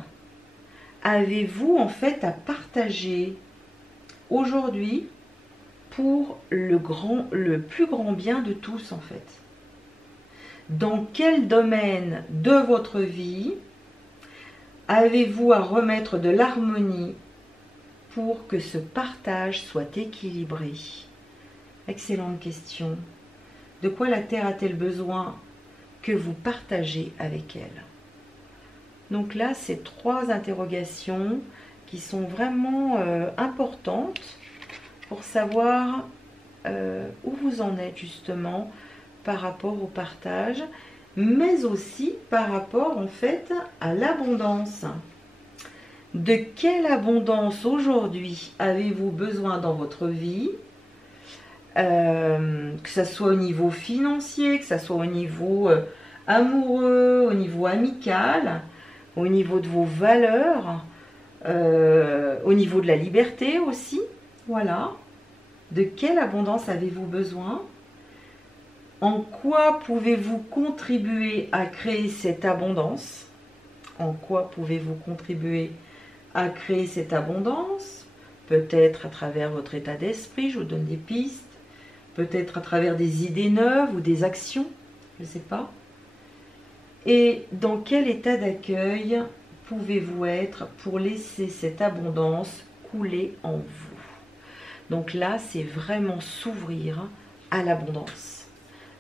avez-vous en fait à partager aujourd'hui pour le plus grand bien de tous en fait? Dans quel domaine de votre vie avez-vous à remettre de l'harmonie pour que ce partage soit équilibré? Excellente question. De quoi la Terre a-t-elle besoin que vous partagez avec elle? Donc là, c'est trois interrogations qui sont vraiment importantes pour savoir où vous en êtes justement par rapport au partage, mais aussi par rapport en fait à l'abondance. De quelle abondance aujourd'hui avez-vous besoin dans votre vie? Que ce soit au niveau financier, que ce soit au niveau amoureux, au niveau amical, au niveau de vos valeurs, au niveau de la liberté aussi. Voilà. De quelle abondance avez-vous besoin? En quoi pouvez-vous contribuer à créer cette abondance? En quoi pouvez-vous contribuer à créer cette abondance? Peut-être à travers votre état d'esprit, je vous donne des pistes. Peut-être à travers des idées neuves ou des actions, je ne sais pas. Et dans quel état d'accueil pouvez-vous être pour laisser cette abondance couler en vous? Donc là, c'est vraiment s'ouvrir à l'abondance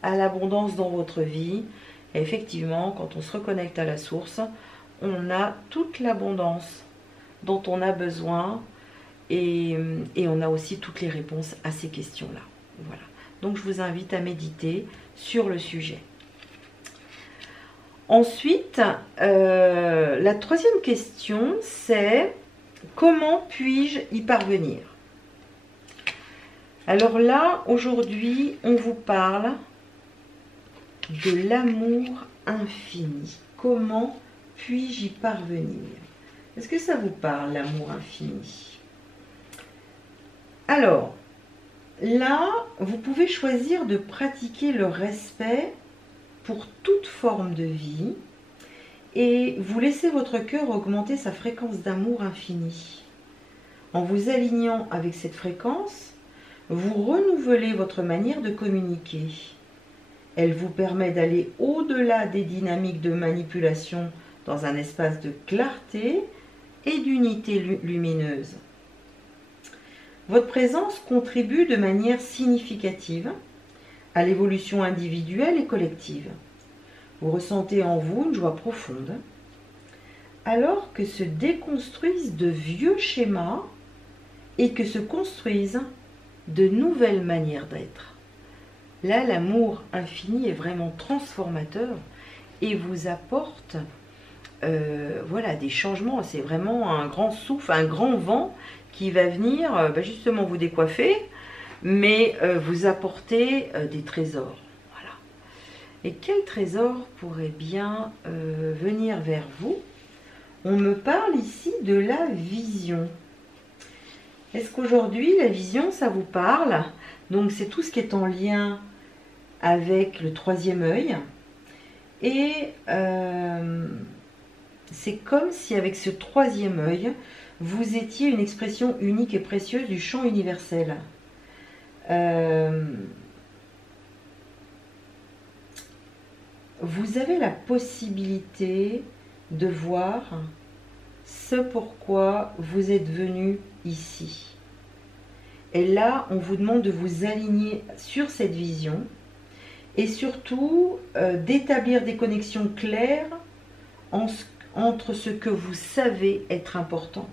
dans votre vie. Et effectivement, quand on se reconnecte à la source, on a toute l'abondance dont on a besoin et on a aussi toutes les réponses à ces questions-là. Voilà. Donc je vous invite à méditer sur le sujet. Ensuite, la troisième question, c'est comment puis-je y parvenir? Alors là, aujourd'hui, on vous parle de l'amour infini. Comment puis-je y parvenir? Est-ce que ça vous parle, l'amour infini? Alors, là, vous pouvez choisir de pratiquer le respect pour toute forme de vie et vous laissez votre cœur augmenter sa fréquence d'amour infini. En vous alignant avec cette fréquence, vous renouvelez votre manière de communiquer. Elle vous permet d'aller au-delà des dynamiques de manipulation dans un espace de clarté et d'unité lumineuse. Votre présence contribue de manière significative à l'évolution individuelle et collective. Vous ressentez en vous une joie profonde, alors que se déconstruisent de vieux schémas et que se construisent de nouvelles manières d'être. Là, l'amour infini est vraiment transformateur et vous apporte voilà, des changements. C'est vraiment un grand souffle, un grand vent qui va venir justement vous décoiffer, mais vous apporter des trésors. Voilà. Et quel trésor pourrait bien venir vers vous? On me parle ici de la vision. Est-ce qu'aujourd'hui, la vision, ça vous parle? Donc, c'est tout ce qui est en lien avec le troisième œil. Et c'est comme si avec ce troisième œil, vous étiez une expression unique et précieuse du champ universel. Vous avez la possibilité de voir ce pourquoi vous êtes venu ici. Et là, on vous demande de vous aligner sur cette vision et surtout d'établir des connexions claires entre ce que vous savez être important.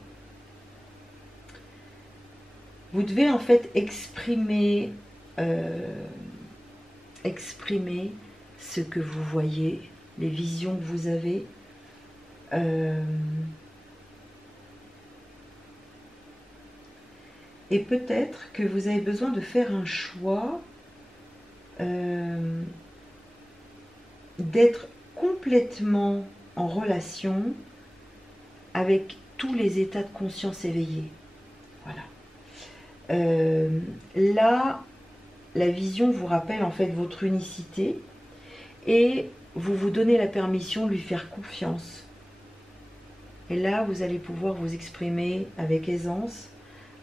Vous devez en fait exprimer ce que vous voyez, les visions que vous avez. Et peut-être que vous avez besoin de faire un choix d'être complètement en relation avec tous les états de conscience éveillés. Voilà. Là, la vision vous rappelle en fait votre unicité et vous vous donnez la permission de lui faire confiance. Et là, vous allez pouvoir vous exprimer avec aisance,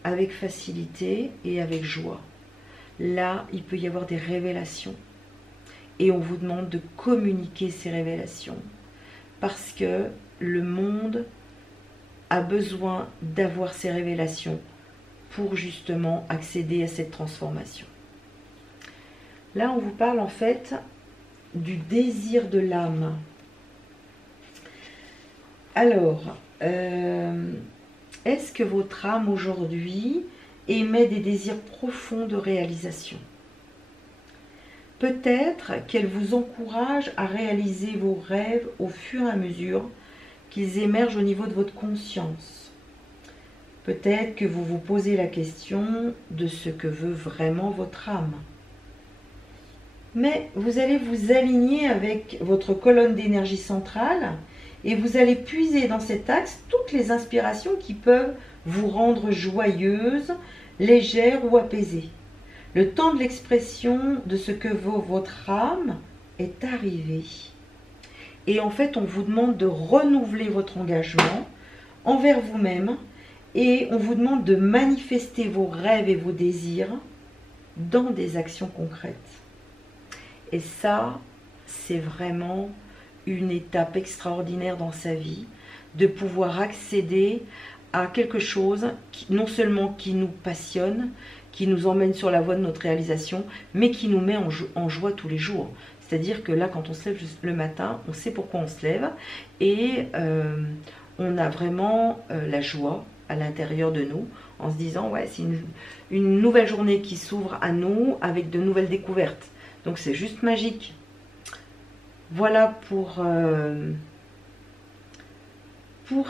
avec facilité et avec joie. Là, il peut y avoir des révélations. Et on vous demande de communiquer ces révélations. Parce que le monde a besoin d'avoir ces révélations pour justement accéder à cette transformation. Là, on vous parle en fait du désir de l'âme. Alors, est-ce que votre âme aujourd'hui émet des désirs profonds de réalisation? Peut-être qu'elle vous encourage à réaliser vos rêves au fur et à mesure qu'ils émergent au niveau de votre conscience. Peut-être que vous vous posez la question de ce que veut vraiment votre âme. Mais vous allez vous aligner avec votre colonne d'énergie centrale et vous allez puiser dans cet axe toutes les inspirations qui peuvent vous rendre joyeuse, légère ou apaisée. Le temps de l'expression de ce que vaut votre âme est arrivé. Et en fait, on vous demande de renouveler votre engagement envers vous-même et on vous demande de manifester vos rêves et vos désirs dans des actions concrètes. Et ça, c'est vraiment une étape extraordinaire dans sa vie, de pouvoir accéder à quelque chose qui, non seulement qui nous passionne, qui nous emmène sur la voie de notre réalisation, mais qui nous met en joie tous les jours. C'est-à-dire que là, quand on se lève le matin, on sait pourquoi on se lève et on a vraiment la joie à l'intérieur de nous en se disant ouais, c'est une nouvelle journée qui s'ouvre à nous avec de nouvelles découvertes. Donc c'est juste magique. Voilà pour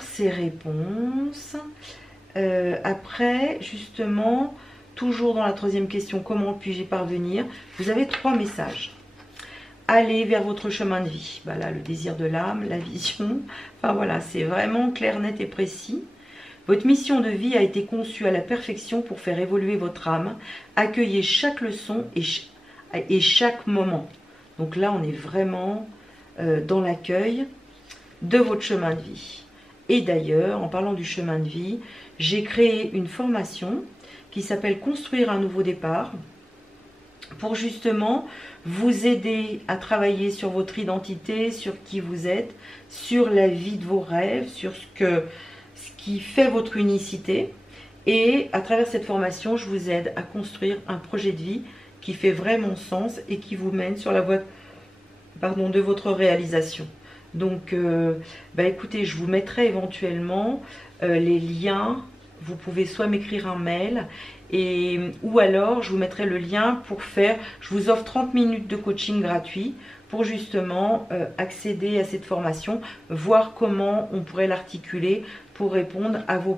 ces réponses. Après, justement, toujours dans la troisième question, comment puis-je y parvenir? Vous avez 3 messages. Allez vers votre chemin de vie. Bah là, le désir de l'âme, la vision. Enfin voilà, c'est vraiment clair, net et précis. Votre mission de vie a été conçue à la perfection pour faire évoluer votre âme. Accueillez chaque leçon et chaque moment. Donc là, on est vraiment dans l'accueil de votre chemin de vie. Et d'ailleurs, en parlant du chemin de vie, j'ai créé une formation qui s'appelle Construire un nouveau départ. pour justement vous aider à travailler sur votre identité, sur qui vous êtes, sur la vie de vos rêves, sur ce qui fait votre unicité. Et à travers cette formation, je vous aide à construire un projet de vie qui fait vraiment sens et qui vous mène sur la voie de votre réalisation. Donc, écoutez, je vous mettrai éventuellement les liens. Vous pouvez soit m'écrire un mail ou alors je vous mettrai le lien pour faire, je vous offre 30 minutes de coaching gratuit pour justement accéder à cette formation, voir comment on pourrait l'articuler pour répondre à vos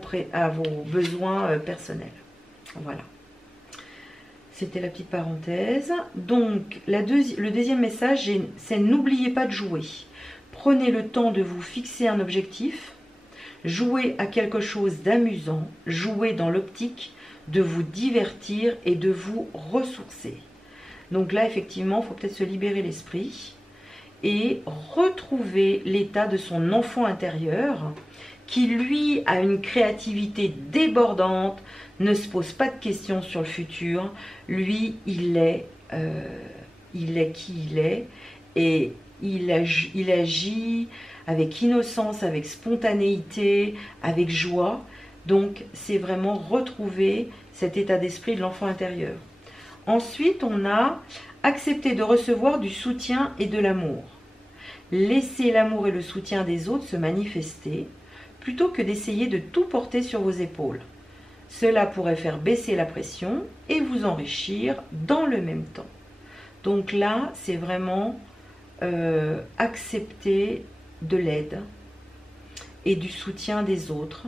besoins personnels. Voilà. C'était la petite parenthèse. Donc, le deuxième message, c'est n'oubliez pas de jouer. Prenez le temps de vous fixer un objectif. Jouez à quelque chose d'amusant. Jouez dans l'optique de vous divertir et de vous ressourcer. Donc là, effectivement, il faut peut-être se libérer l'esprit et retrouver l'état de son enfant intérieur qui, lui, a une créativité débordante, ne se pose pas de questions sur le futur. Lui, il est qui il est et il agit avec innocence, avec spontanéité, avec joie. Donc, c'est vraiment retrouver cet état d'esprit de l'enfant intérieur. Ensuite, on a accepté de recevoir du soutien et de l'amour. Laissez l'amour et le soutien des autres se manifester plutôt que d'essayer de tout porter sur vos épaules. Cela pourrait faire baisser la pression et vous enrichir dans le même temps. Donc là, c'est vraiment accepter de l'aide et du soutien des autres.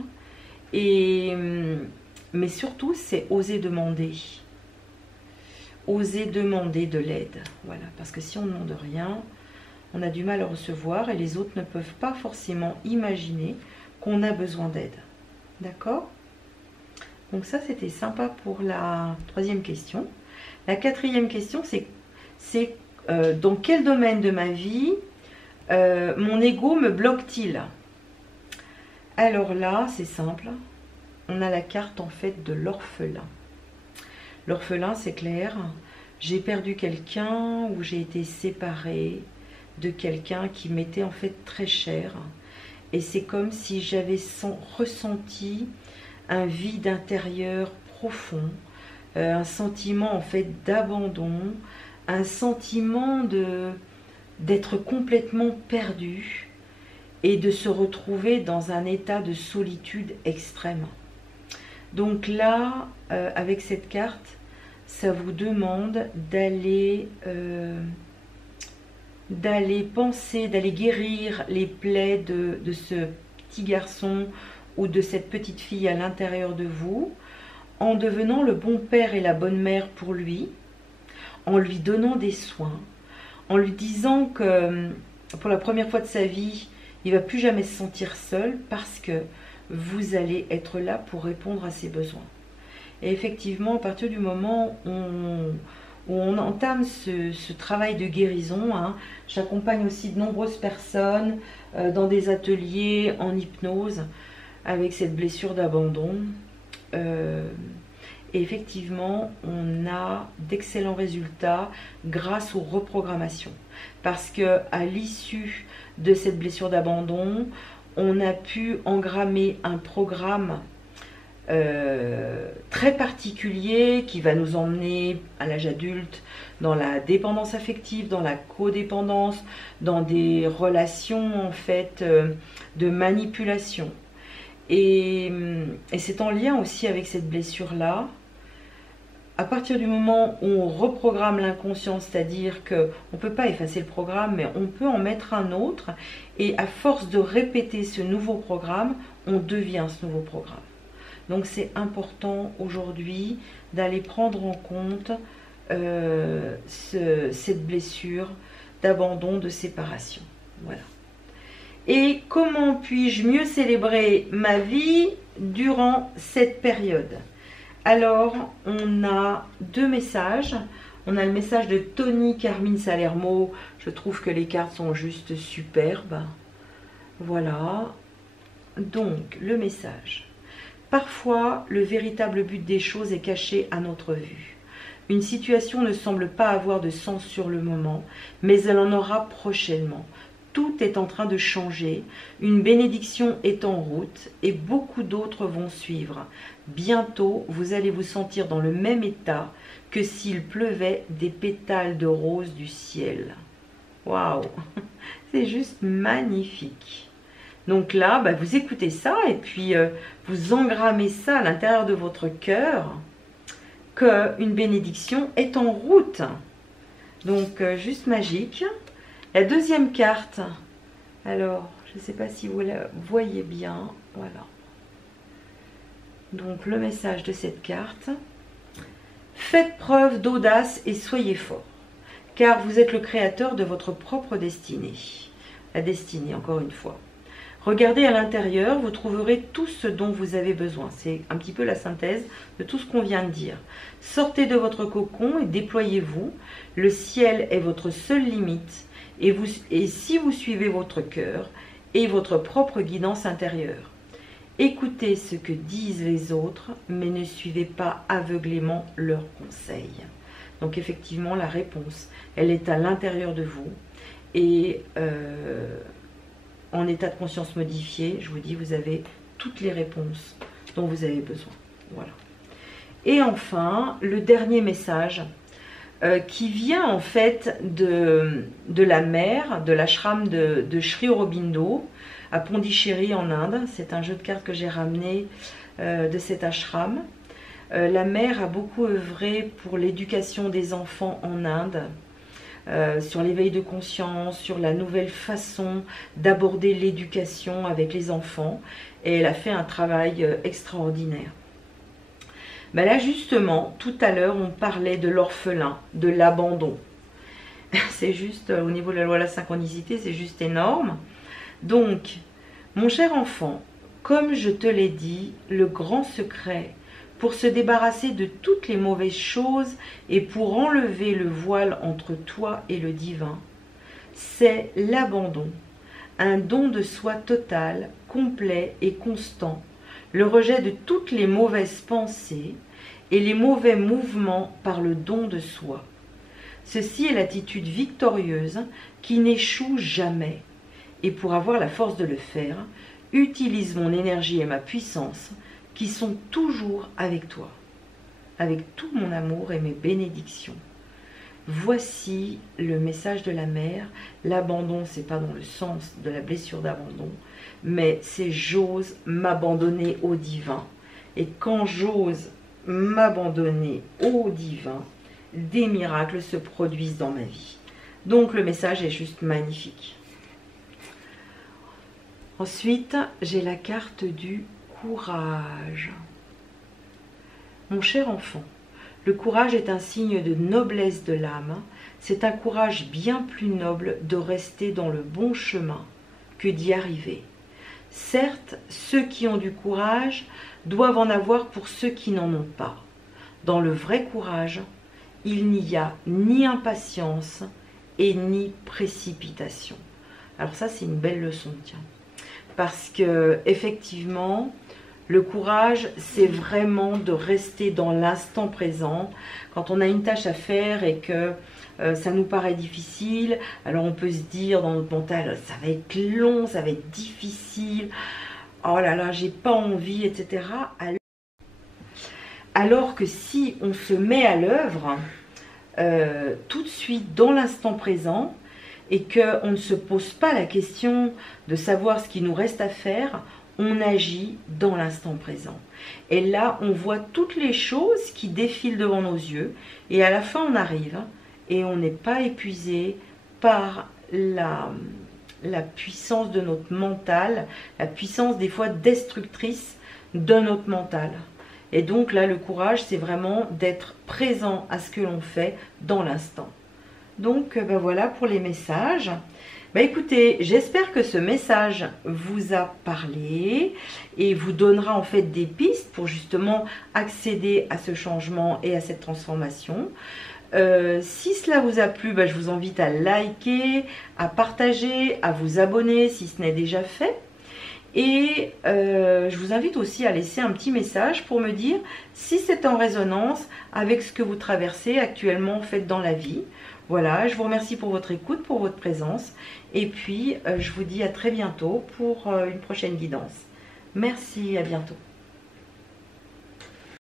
Mais surtout, c'est oser demander. Oser demander de l'aide. Voilà, parce que si on ne demande rien, on a du mal à recevoir et les autres ne peuvent pas forcément imaginer qu'on a besoin d'aide. D'accord ? Donc ça, c'était sympa pour la troisième question. La quatrième question, c'est dans quel domaine de ma vie mon ego me bloque-t-il? Alors là, c'est simple. On a la carte en fait de l'orphelin. L'orphelin, c'est clair. J'ai perdu quelqu'un ou j'ai été séparée de quelqu'un qui m'était en fait très cher. Et c'est comme si j'avais ressenti un vide intérieur profond, un sentiment en fait d'abandon, un sentiment d'être complètement perdu et de se retrouver dans un état de solitude extrême. Donc là, avec cette carte, ça vous demande d'aller penser, d'aller guérir les plaies de ce petit garçon ou de cette petite fille à l'intérieur de vous, en devenant le bon père et la bonne mère pour lui, en lui donnant des soins, en lui disant que pour la première fois de sa vie, il ne va plus jamais se sentir seul parce que vous allez être là pour répondre à ses besoins. Et effectivement, à partir du moment où on entame ce travail de guérison, j'accompagne aussi de nombreuses personnes dans des ateliers en hypnose avec cette blessure d'abandon. Et effectivement, on a d'excellents résultats grâce aux reprogrammations. Parce qu'à l'issue de cette blessure d'abandon, on a pu engrammer un programme très particulier qui va nous emmener à l'âge adulte dans la dépendance affective, dans la codépendance, dans des relations en fait de manipulation. Et c'est en lien aussi avec cette blessure-là. À partir du moment où on reprogramme l'inconscient, c'est-à-dire qu'on ne peut pas effacer le programme, mais on peut en mettre un autre, et à force de répéter ce nouveau programme, on devient ce nouveau programme. Donc c'est important aujourd'hui d'aller prendre en compte cette blessure d'abandon, de séparation. Voilà. Et comment puis-je mieux célébrer ma vie durant cette période? Alors, on a deux messages. On a le message de Tony Carmine Salermo. Je trouve que les cartes sont juste superbes. Voilà. Donc, le message. Parfois, le véritable but des choses est caché à notre vue. Une situation ne semble pas avoir de sens sur le moment, mais elle en aura prochainement. Tout est en train de changer, une bénédiction est en route et beaucoup d'autres vont suivre. Bientôt, vous allez vous sentir dans le même état que s'il pleuvait des pétales de rose du ciel. Waouh, c'est juste magnifique. Donc là, vous écoutez ça et puis vous engrammez ça à l'intérieur de votre cœur, qu'une bénédiction est en route. Donc juste magique. La deuxième carte, alors je ne sais pas si vous la voyez bien, voilà. Donc le message de cette carte: faites preuve d'audace et soyez fort, car vous êtes le créateur de votre propre destinée. La destinée, encore une fois. Regardez à l'intérieur, vous trouverez tout ce dont vous avez besoin. C'est un petit peu la synthèse de tout ce qu'on vient de dire. Sortez de votre cocon et déployez-vous. Le ciel est votre seule limite. Et si vous suivez votre cœur et votre propre guidance intérieure, écoutez ce que disent les autres, mais ne suivez pas aveuglément leurs conseils. Donc effectivement, la réponse, elle est à l'intérieur de vous. Et en état de conscience modifié, je vous dis, vous avez toutes les réponses dont vous avez besoin. Voilà. Et enfin, le dernier message qui vient en fait de la mère, de l'ashram de Sri Aurobindo à Pondichéry en Inde. C'est un jeu de cartes que j'ai ramené de cet ashram. La mère a beaucoup œuvré pour l'éducation des enfants en Inde, sur l'éveil de conscience, sur la nouvelle façon d'aborder l'éducation avec les enfants. Et elle a fait un travail extraordinaire. Là justement, tout à l'heure, on parlait de l'orphelin, de l'abandon. C'est juste, au niveau de la loi de la synchronicité, c'est juste énorme. Donc, mon cher enfant, comme je te l'ai dit, le grand secret pour se débarrasser de toutes les mauvaises choses et pour enlever le voile entre toi et le divin, c'est l'abandon, un don de soi total, complet et constant, le rejet de toutes les mauvaises pensées et les mauvais mouvements par le don de soi. Ceci est l'attitude victorieuse qui n'échoue jamais. Et pour avoir la force de le faire, utilise mon énergie et ma puissance qui sont toujours avec toi, avec tout mon amour et mes bénédictions. Voici le message de la mère. L'abandon, c'est pas dans le sens de la blessure d'abandon, mais c'est j'ose m'abandonner au divin. Et quand j'ose m'abandonner au divin, des miracles se produisent dans ma vie. Donc le message est juste magnifique. Ensuite, j'ai la carte du courage. Mon cher enfant, le courage est un signe de noblesse de l'âme. C'est un courage bien plus noble de rester dans le bon chemin que d'y arriver. Certes, ceux qui ont du courage doivent en avoir pour ceux qui n'en ont pas. Dans le vrai courage, il n'y a ni impatience et ni précipitation. Alors ça, c'est une belle leçon, tiens. Parce que effectivement, le courage, c'est vraiment de rester dans l'instant présent. Quand on a une tâche à faire et que ça nous paraît difficile, alors on peut se dire dans notre mental, ça va être long, ça va être difficile, oh là là, j'ai pas envie, etc. Alors que si on se met à l'œuvre tout de suite dans l'instant présent et qu'on ne se pose pas la question de savoir ce qu'il nous reste à faire, on agit dans l'instant présent. Et là, on voit toutes les choses qui défilent devant nos yeux et à la fin, on arrive et on n'est pas épuisé par la puissance de notre mental, la puissance des fois destructrice de notre mental. Et donc là, le courage, c'est vraiment d'être présent à ce que l'on fait dans l'instant. Donc, voilà pour les messages. Écoutez, j'espère que ce message vous a parlé et vous donnera en fait des pistes pour justement accéder à ce changement et à cette transformation. Si cela vous a plu, je vous invite à liker, à partager, à vous abonner si ce n'est déjà fait. Et je vous invite aussi à laisser un petit message pour me dire si c'est en résonance avec ce que vous traversez actuellement en fait dans la vie. Voilà, je vous remercie pour votre écoute, pour votre présence. Et puis, je vous dis à très bientôt pour une prochaine guidance. Merci, à bientôt.